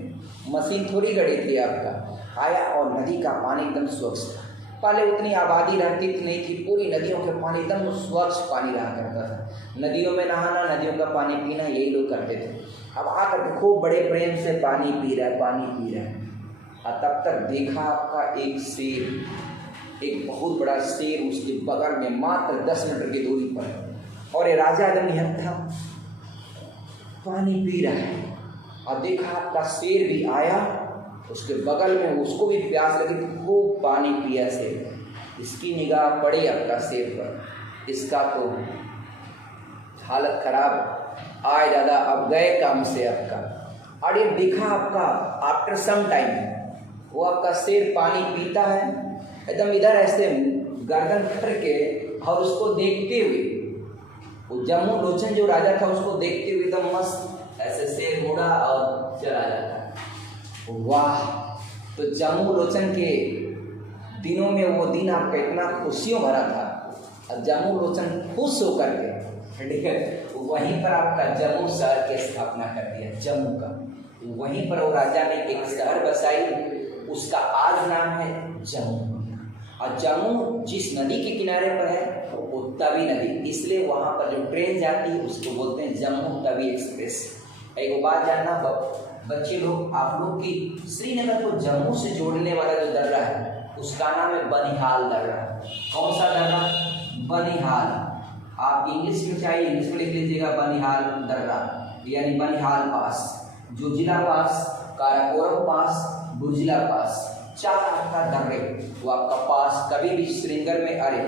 मशीन थोड़ी गड़ी थी आपका। आया और नदी का पानी एकदम स्वच्छ था। पहले उतनी आबादी रहती नहीं थी, पूरी नदियों के पानी एकदम स्वच्छ पानी रहा करता था। नदियों में नहाना, नदियों का पानी पीना, यही लोग करते थे। अब आकर खूब बड़े प्रेम से पानी पी रहा है। और तब तक देखा आपका एक शेर, एक बहुत बड़ा शेर उसके बगल में मात्र 10 मीटर की दूरी पर, और ये राजा एकदम निहत्था था, पानी पी रहा है। और देखा आपका शेर भी आया उसके बगल में, उसको भी प्यास लगी तो खूब पानी पिया शेर। इसकी निगाह पड़ी आपका शेर पर, इसका तो हालत खराब, आए दादा अब गए काम से आपका। और ये देखा आपका आफ्टर सम टाइम वो आपका शेर पानी पीता है, एकदम इधर ऐसे गर्दन करके, और उसको देखते हुए वो जम्मू लोचन जो राजा था उसको देखते हुए एकदम मस्त ऐसे शेर मुड़ा और चला जाता। वाह! तो जम्मू लोचन के दिनों में वो दिन आपका इतना खुशियों भरा था। और जम्मू लोचन खुश होकर के ठीक है वहीं पर आपका जम्मू शहर की स्थापना कर दिया, जम्मू का। वहीं पर वो राजा ने एक शहर बसाई, उसका आज नाम है जम्मू। और जम्मू जिस नदी के किनारे पर है वो तवी नदी, इसलिए वहाँ पर जो ट्रेन जाती है उसको बोलते हैं जम्मू तवी एक्सप्रेस। एक बात जानना बच्चे लोग, आप लोग की श्रीनगर को जम्मू से जोड़ने वाला जो दर्रा है उसका नाम है बनिहाल दर्रा। कौन सा दर्रा? बनिहाल। आप इंग्लिश में चाहिए इंग्लिश में लिख लीजिएगा, बनिहाल दर्रा यानी बनिहाल पास। जो जिला पास, काराकोरम पास, बुर्जिला पास, 4 आपका दर्रे वो आपका पास। कभी भी श्रीनगर में अरे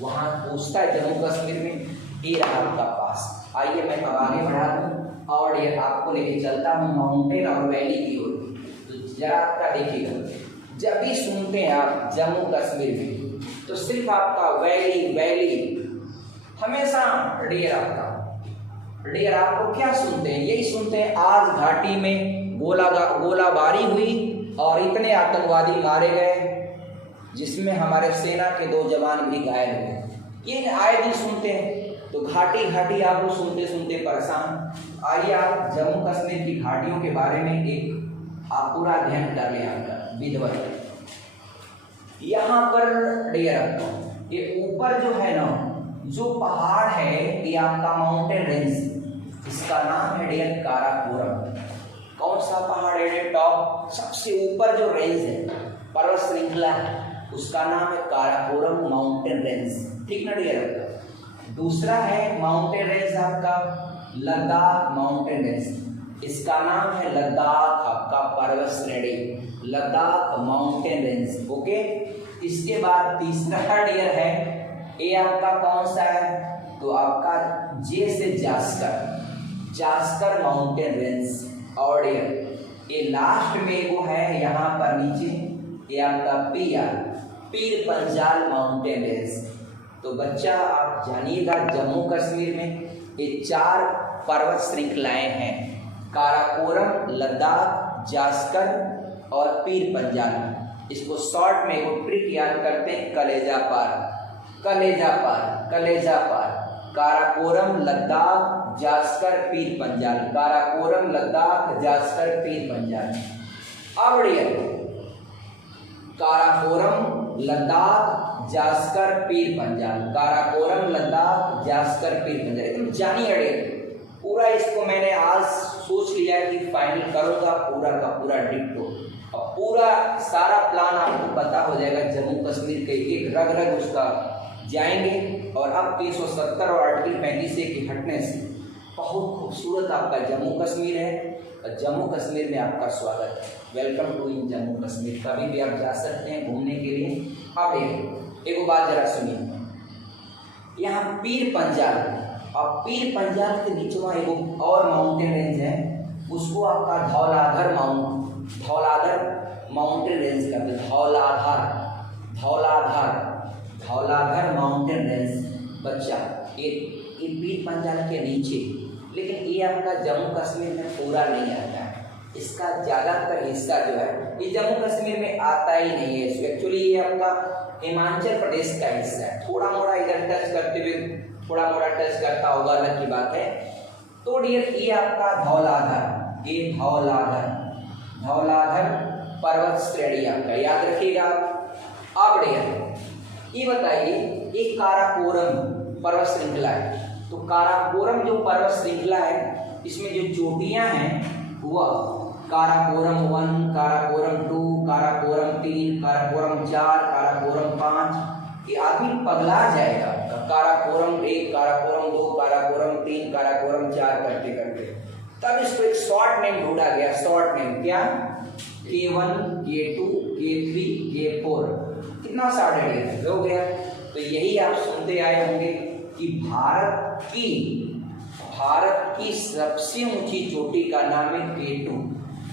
वहाँ पूछता है जम्मू कश्मीर में, ये रहा आपका पास। आइए मैं अब आगे बढ़ा दूँ और ये आपको लेके चलता हूँ माउंटेन और वैली की ओर। तो जरा आपका देखिएगा, जब भी सुनते हैं आप जम्मू कश्मीर में तो सिर्फ आपका वैली हमेशा रेयर आपका रेयर। आप लोग क्या सुनते हैं? यही सुनते हैं आज घाटी में गोलाबारी हुई और इतने आतंकवादी मारे गए जिसमें हमारे सेना के 2 जवान भी घायल हुए। ये आए दिन सुनते हैं। तो घाटी आप लोग सुनते परेशान। आइए आप जम्मू कश्मीर की घाटियों के बारे में एक आप पूरा अध्ययन कर लें आपका विधिवत। यहाँ पर ये ऊपर जो है ना, जो पहाड़ है ये आपका माउंटेन रेंज, इसका नाम है डियर काराकोरम। कौन सा पहाड़ है टॉप, सबसे ऊपर जो रेंज है, पर्वत श्रृंखला है, उसका नाम है काराकोरम माउंटेन रेंज। ठीक ना डियर। दूसरा है माउंटेन रेंज आपका लद्दाख माउंटेन रेंज, इसका नाम है लद्दाख आपका पर्वत श्रेणी, लद्दाख माउंटेन रेंज। ओके। इसके बाद तीसरा डियर है, ये आपका कौन सा है, तो आपका जे से जास्कर, जास्कर माउंटेन रेंज। और ये लास्ट में वो है यहाँ पर नीचे, ये आपका पीर पंजाल माउंटेन रेंज। तो बच्चा आप जानिएगा जम्मू कश्मीर में ये 4 पर्वत श्रृंखलाएं हैं, काराकोरम, लद्दाख, जास्कर और पीर पंजाल। इसको शॉर्ट में एक ट्रिक याद करते हैं, कलेजा पार, कलेजा पार, कलेजा पार। काराकोरम, लद्दाख, जास्कर, पीर पंजाल, काराकोरम, लद्दाख, जास्कर, पीर पंजाल। अब काराकोरम, लद्दाख, जास्कर, पीर पंजाल, काराकोरम, लद्दाख, जास्कर, पीर पंजाल। एकदम जानिए पूरा। इसको मैंने आज सोच लिया कि फाइनल करूंगा पूरा का पूरा डिट्टो, अब पूरा सारा प्लान आपको पता हो जाएगा। जम्मू कश्मीर के एक रग रग उसका जाएंगे। और अब 370 और आर्टिकल 35 के हटने से बहुत खूबसूरत आपका जम्मू कश्मीर है, और जम्मू कश्मीर में आपका स्वागत है। वेलकम टू इन जम्मू कश्मीर। कभी भी आप जा सकते हैं घूमने के लिए। अब एक बात जरा सुनिए, यहाँ पीर पंजाल, और पीर पंजाल के नीचे वहाँ एक और माउंटेन रेंज है, उसको आपका धौलाधर माउंटेन रेंज कहते हैं। Dhauladhar mountain range. बच्चा ये पीर पंजाल के नीचे, लेकिन ये आपका जम्मू कश्मीर में पूरा नहीं आता है। इसका ज़्यादातर हिस्सा जो है ये जम्मू कश्मीर में आता ही नहीं है। एक्चुअली ये आपका हिमाचल प्रदेश का हिस्सा है। थोड़ा मोड़ा इधर टच करते हुए, थोड़ा मोड़ा टच करता होगा, अलग की बात है। तो डियर ये आपका धौलाधर, ये धौलाधर पर्वत श्रेणी आपका याद रखिएगा। अब डियर ये बताइए, ये काराकोरम पर्वत श्रृंखला है। तो काराकोरम जो पर्वत श्रृंखला है, इसमें जो चोटियां हैं वह काराकोरम 1, काराकोरम 2, काराकोरम 3, काराकोरम 4, काराकोरम 5। ये आदमी पगला जाएगा। काराकोरम 1, काराकोरम 2, काराकोरम 3, काराकोरम 4 करते करते तब इसको एक शॉर्ट नेम ढूंढा गया। शॉर्ट नेम क्या? K1, K2, K3, K4। कितना शॉर्ट हो गया? तो यही आप सुनते आए होंगे कि भारत की सबसे ऊंची चोटी का नाम है K2।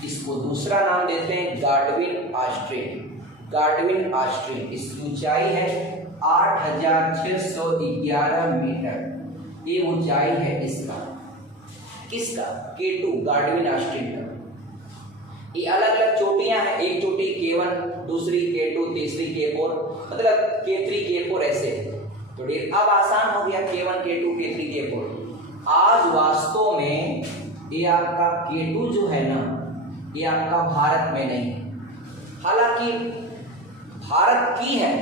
इसको दूसरा नाम देते हैं गार्डविन ऑस्ट्रेन। इसकी ऊंचाई है 8611 मीटर। ये ऊंचाई है इसका, किसका? K2 गार्डविन ऑस्ट्रेन का। ये अलग अलग चोटियां हैं, एक चोटी K1, दूसरी K2, तीसरी K4, मतलब K3, K4 ऐसे। तो अब आसान हो गया, K1, K2, K3, K4। आज वास्तव में ये आपका K2 जो है ना, ये आपका भारत में नहीं, हालांकि भारत की है,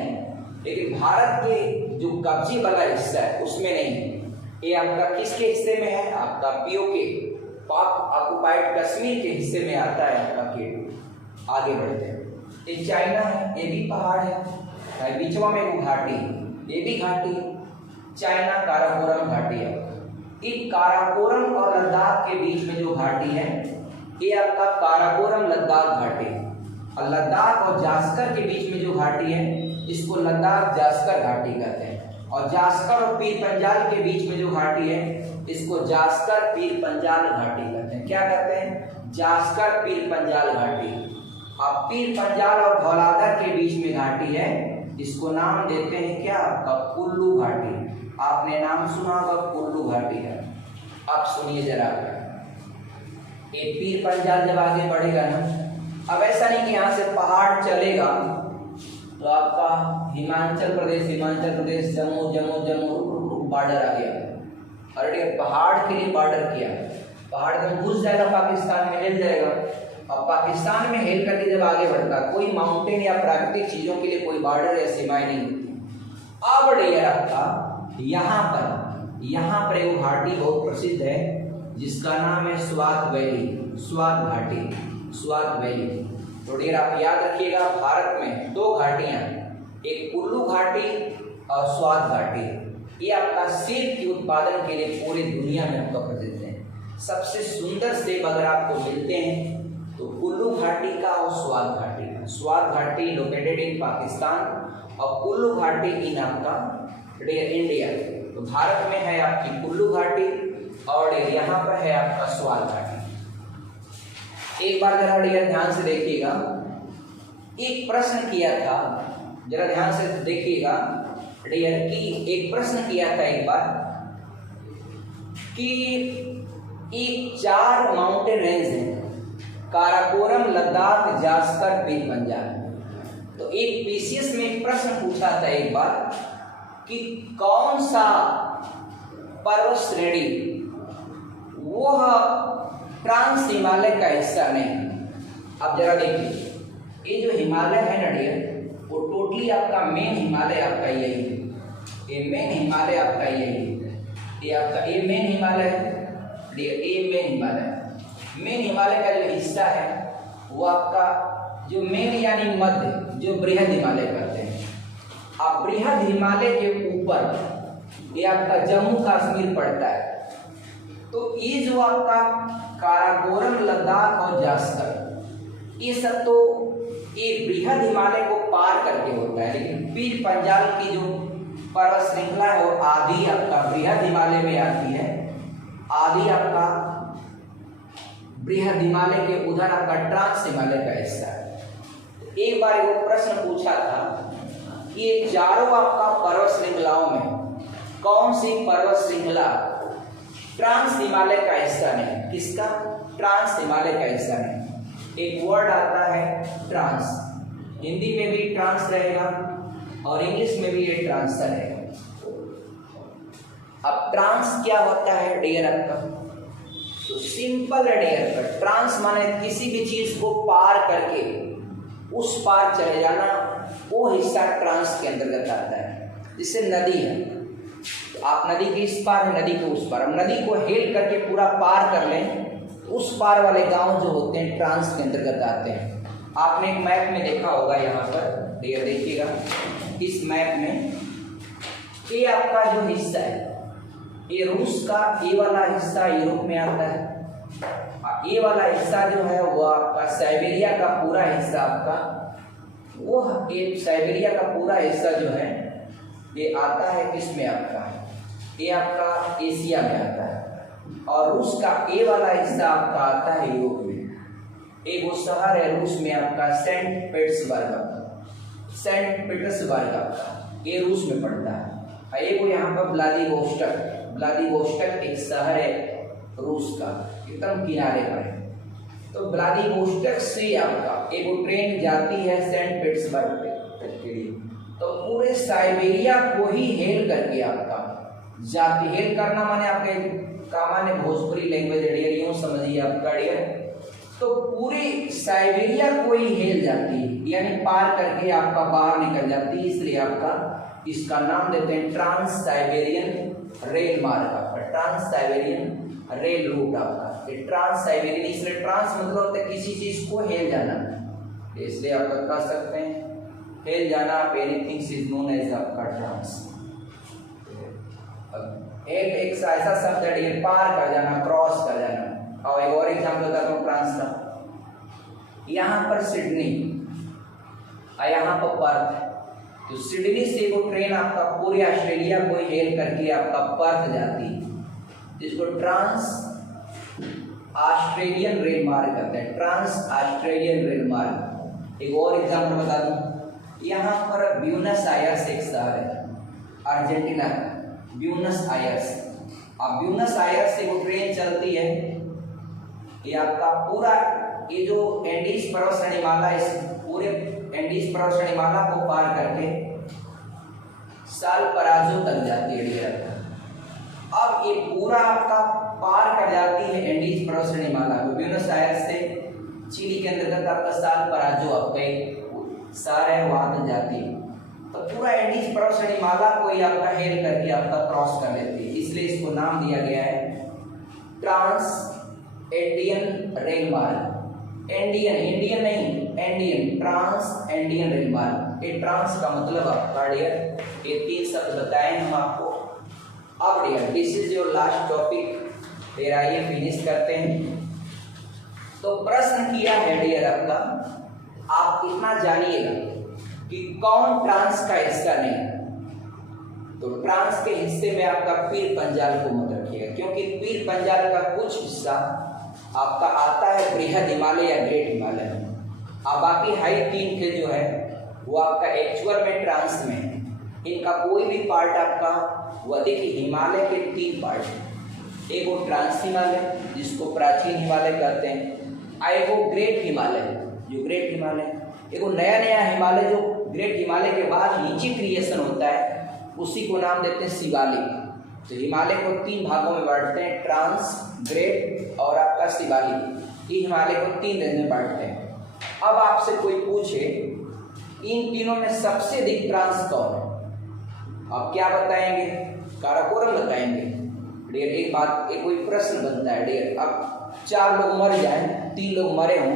लेकिन भारत के जो कब्जे वाला हिस्सा है उसमें नहीं। ये आपका किसके हिस्से में है? आपका POK, पाक ऑक्युपाइड कश्मीर के हिस्से में आता है आपका K2। आगे बढ़ते हैं। ये चाइना है, ये भी पहाड़ है, बीचवा में वो घाटी, ये भी घाटी, चाइना काराकोरम घाटी है। एक काराकोरम और लद्दाख के बीच में जो घाटी है, ये आपका काराकोरम लद्दाख घाटी, और लद्दाख और जास्कर के बीच में जो घाटी है, इसको लद्दाख जास्कर घाटी कहते हैं। और जास्कर और पीर पंजाल के बीच में जो घाटी है, इसको जास्कर पीर पंजाल घाटी कहते हैं। क्या कहते हैं? जास्कर पीर पंजाल घाटी। अब पीर पंजाल और धौलाधर के बीच में घाटी है, इसको नाम देते हैं क्या? आपका कुल्लू घाटी। आपने नाम सुना होगा, कुल्लू घाटी है। अब सुनिए जरा, ये पीर पंजाल जब आगे बढ़ेगा ना, अब ऐसा नहीं कि यहाँ से पहाड़ चलेगा तो आपका हिमाचल प्रदेश, जम्मू बॉर्डर आ गया। अरे पहाड़ के लिए बॉर्डर किया, पहाड़ में घुस जाएगा, पाकिस्तान में हिल जाएगा। अब पाकिस्तान में हिल करके जब आगे बढ़ता, कोई माउंटेन या प्राकृतिक चीजों के लिए कोई बॉर्डर या सीमाएं नहीं होती। अब डियर आपका यहाँ पर एक घाटी बहुत प्रसिद्ध है, जिसका नाम है स्वात वैली। स्वात घाटी, स्वात वैली। तो डियर आप याद रखिएगा, भारत में दो घाटियां, एक कुल्लू घाटी और स्वात घाटी, ये आपका सेब के उत्पादन के लिए पूरी दुनिया में आपका प्रसिद्ध है। सबसे सुंदर सेब अगर आपको मिलते हैं तो कुल्लू घाटी का और स्वात घाटी का। स्वात घाटी लोकेटेड इन पाकिस्तान और कुल्लू घाटी इन आपका इंडिया। तो भारत में है आपकी कुल्लू घाटी और यहाँ पर है आपका स्वात घाटी। एक बार जरा डियर ध्यान से देखिएगा, एक प्रश्न किया था, जरा ध्यान से देखिएगा डियर की एक प्रश्न किया था एक बार कि एक 4 माउंटेन रेंज है, काराकोरम, लद्दाख, जास्कर, पीर पंजाब। तो एक पीसीएस में एक प्रश्न पूछा था एक बार कि कौन सा पर्वत श्रेणी वह ट्रांस हिमालय का हिस्सा नहीं। अब जरा देखिए, ये जो हिमालय है ना डियर, वो टोटली आपका मेन हिमालय आपका यही है, ये मेन हिमालय आपका यही है, ये आपका ये मेन हिमालय है डियर, ये मेन हिमालय। मेन हिमालय का जो हिस्सा है वो आपका जो मेन यानी मध्य, जो बृहद हिमालय कहते हैं। अब बृहद हिमालय के ऊपर ये आपका जम्मू कश्मीर पड़ता है। तो ये जो आपका काराकोरम, लद्दाख और जास्कर, ये सब तो ये बृहद हिमालय को पार करके होता है, लेकिन पीर पंजाल की जो पर्वत श्रृंखला है वो आधी आपका बृहद हिमालय में आती है, आधी आपका बृहद हिमालय के उधर आपका ट्रांस हिमालय का हिस्सा है। एक बार वो प्रश्न पूछा था कि ये चारों आपका पर्वत श्रृंखलाओं में कौन सी पर्वत श्रृंखला ट्रांस हिमालय का हिस्सा नहीं। किसका? ट्रांस हिमालय का हिस्सा नहीं। एक वर्ड आता है ट्रांस, हिंदी में भी ट्रांस रहेगा और इंग्लिश में भी ये ट्रांस रहेगा। अब ट्रांस क्या होता है डियर आपका? तो सिंपल है डियर, ट्रांस माने किसी भी चीज को पार करके उस पार चले जाना, वो हिस्सा ट्रांस के अंतर्गत आता है। जैसे नदी है, तो आप नदी के इस पार है, नदी के उस पार, हम नदी को हेल करके पूरा पार कर लें, उस पार वाले गांव जो होते हैं ट्रांस के अंतर्गत आते हैं। आपने एक मैप में देखा होगा, यहाँ पर डियर देखिएगा, इस मैप में ये आपका जो हिस्सा है, ये रूस का ये वाला हिस्सा यूरोप में आता है, ये वाला हिस्सा जो है वो आपका साइबेरिया का पूरा हिस्सा आपका, वो ये साइबेरिया का पूरा हिस्सा जो है ये आता है किसमें आपका, ये आपका एशिया में आता है। और रूस का ये वाला हिस्सा आपका आता है यूरोप में। एक वो शहर है रूस में आपका सेंट पीटर्सबर्ग, सेंट पीटर्सबर्ग आपका, ये रूस में पड़ता है। एक वो यहाँ पर व्लादिवोस्टोक, व्लादिवोस्टोक एक शहर है रूस का, एकदम किनारे पर है। तो व्लादिवोस्टोक से आपका एक ट्रेन जाती है सेंट पीटर्सबर्ग के लिए, तो पूरे साइबेरिया को ही हेल करके आपका जाती, हेल करना माने आपके सामान्य भोजपुरी लैंग्वेज डियर, यूं समझिए आपका डियर, तो पूरी साइबेरिया को ही हेल जाती है, यानी पार करके आपका बाहर निकल जाती है। इसलिए आपका इसका नाम देते हैं ट्रांस साइबेरियन रेल मार्ग, आपका ट्रांस साइबेरियन रेल रूट आपका, ये ट्रांस साइबेरियन, इसलिए ट्रांस मतलब होता है किसी चीज को हेल जाना, इसलिए आप कह सकते हैं हेल जाना, एनीथिंग इज नोन एज आपका ट्रांस। एक ऐसा शब्द है पार कर जाना, क्रॉस कर जाना। और एक और एग्जाम्पल देता हूँ ट्रांस का, यहाँ पर सिडनी और यहाँ पर पर्थ, तो सिडनी से वो ट्रेन आपका पूरे ऑस्ट्रेलिया को हेल करके आपका पर्थ जाती है, जिसको ट्रांस ऑस्ट्रेलियन रेल मार्ग कहते हैं, ट्रांस ऑस्ट्रेलियन रेल मार्ग। एक और एग्जाम्पल बता दूं, यहाँ पर ब्यूनस आयर्स एक शहर है अर्जेंटीना का, ब्यूनस आयर्स। अब ब्यूनस आयर्स से वो ट्रेन चलती है, ये आपका पूरा ये जो एंडीज पर्वत श्रेणीमाला, इस पूरे एंडीज पर्वत श्रेणीमाला को पार करके साल पराजो तक जाती है। अब ये पूरा आपका पार कर जाती है एंडीज पर्वत श्रेणीमाला को, ब्यूनस आयर्स से चिली के अंतर्गत आपका साल पराजो आपका शहर है, वहां तक जाती है। तो पूरा एंडीज पर्वत श्रेणीमाला को ही आपका हेल करके आपका क्रॉस कर लेती है, इसलिए इसको नाम दिया गया है ट्रांस इंडियन रेल मार्ग, इंडियन नहीं, इंडियन, ट्रांस इंडियन रेल मार्ग। ये ट्रांस का मतलब आपका डियर, ये 3 शब्द बताए हम आपको। अब dear this is your last topic, फिर आइए फिनिश करते हैं। तो प्रश्न किया है डियर आपका, आप इतना जानिएगा कि कौन ट्रांस का हिस्सा नहीं। तो ट्रांस के हिस्से में आपका पीर पंजाल को मत रखिएगा, क्योंकि पीर पंजाल का कुछ हिस्सा आपका आता है बृहद हिमालय या ग्रेट हिमालय में। अब बाकी हाई 3 के जो है वो आपका एक्चुअल में ट्रांस में है। इनका कोई भी पार्ट आपका वो देखिए, हिमालय के 3 पार्ट हैं। एक वो ट्रांस हिमालय जिसको प्राचीन हिमालय कहते हैं, एक वो ग्रेट हिमालय जो ग्रेट हिमालय, एक वो नया हिमालय जो ग्रेट हिमालय के बाद नीचे क्रिएशन होता है, उसी को नाम देते हैं शिवालिक। तो हिमालय को 3 भागों में बांटते हैं, ट्रांस, ग्रेट और आपका शिवालिक। ये हिमालय को 3 रेंज में बांटते हैं। अब आपसे कोई पूछे इन तीनों में सबसे अधिक ट्रांस कौन है, आप क्या बताएंगे? काराकोरम बताएंगे। डियर एक बात, एक कोई प्रश्न बनता है डियर, अब 4 लोग मर जाए, 3 लोग मरे हों,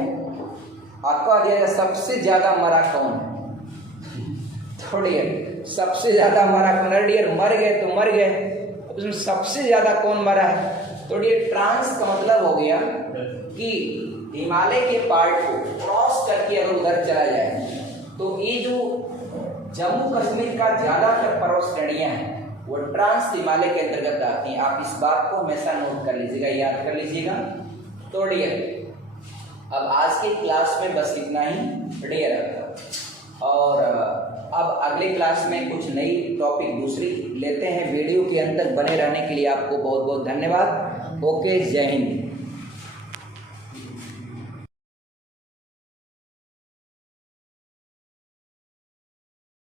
आपको आ जाएगा सबसे ज्यादा मरा कौन है? तो डियर सबसे ज्यादा मरा कौन है? डियर मर गए तो मर गए, उसमें सबसे ज्यादा कौन मरा है? तो डियर ट्रांस का मतलब हो गया कि हिमालय के पार्ट को क्रॉस करके अगर उधर चला जाए तो ये जो जम्मू कश्मीर का ज्यादातर पर्वत श्रेणियां हैं वो ट्रांस हिमालय के अंतर्गत आती हैं। आप इस बात को हमेशा नोट कर लीजिएगा, याद कर लीजिएगा। तो डियर अब आज की क्लास में बस इतना ही डियर, और अब अगले क्लास में कुछ नई टॉपिक दूसरी लेते हैं। वीडियो के अंत तक बने रहने के लिए आपको बहुत बहुत धन्यवाद। ओके, जय हिंद।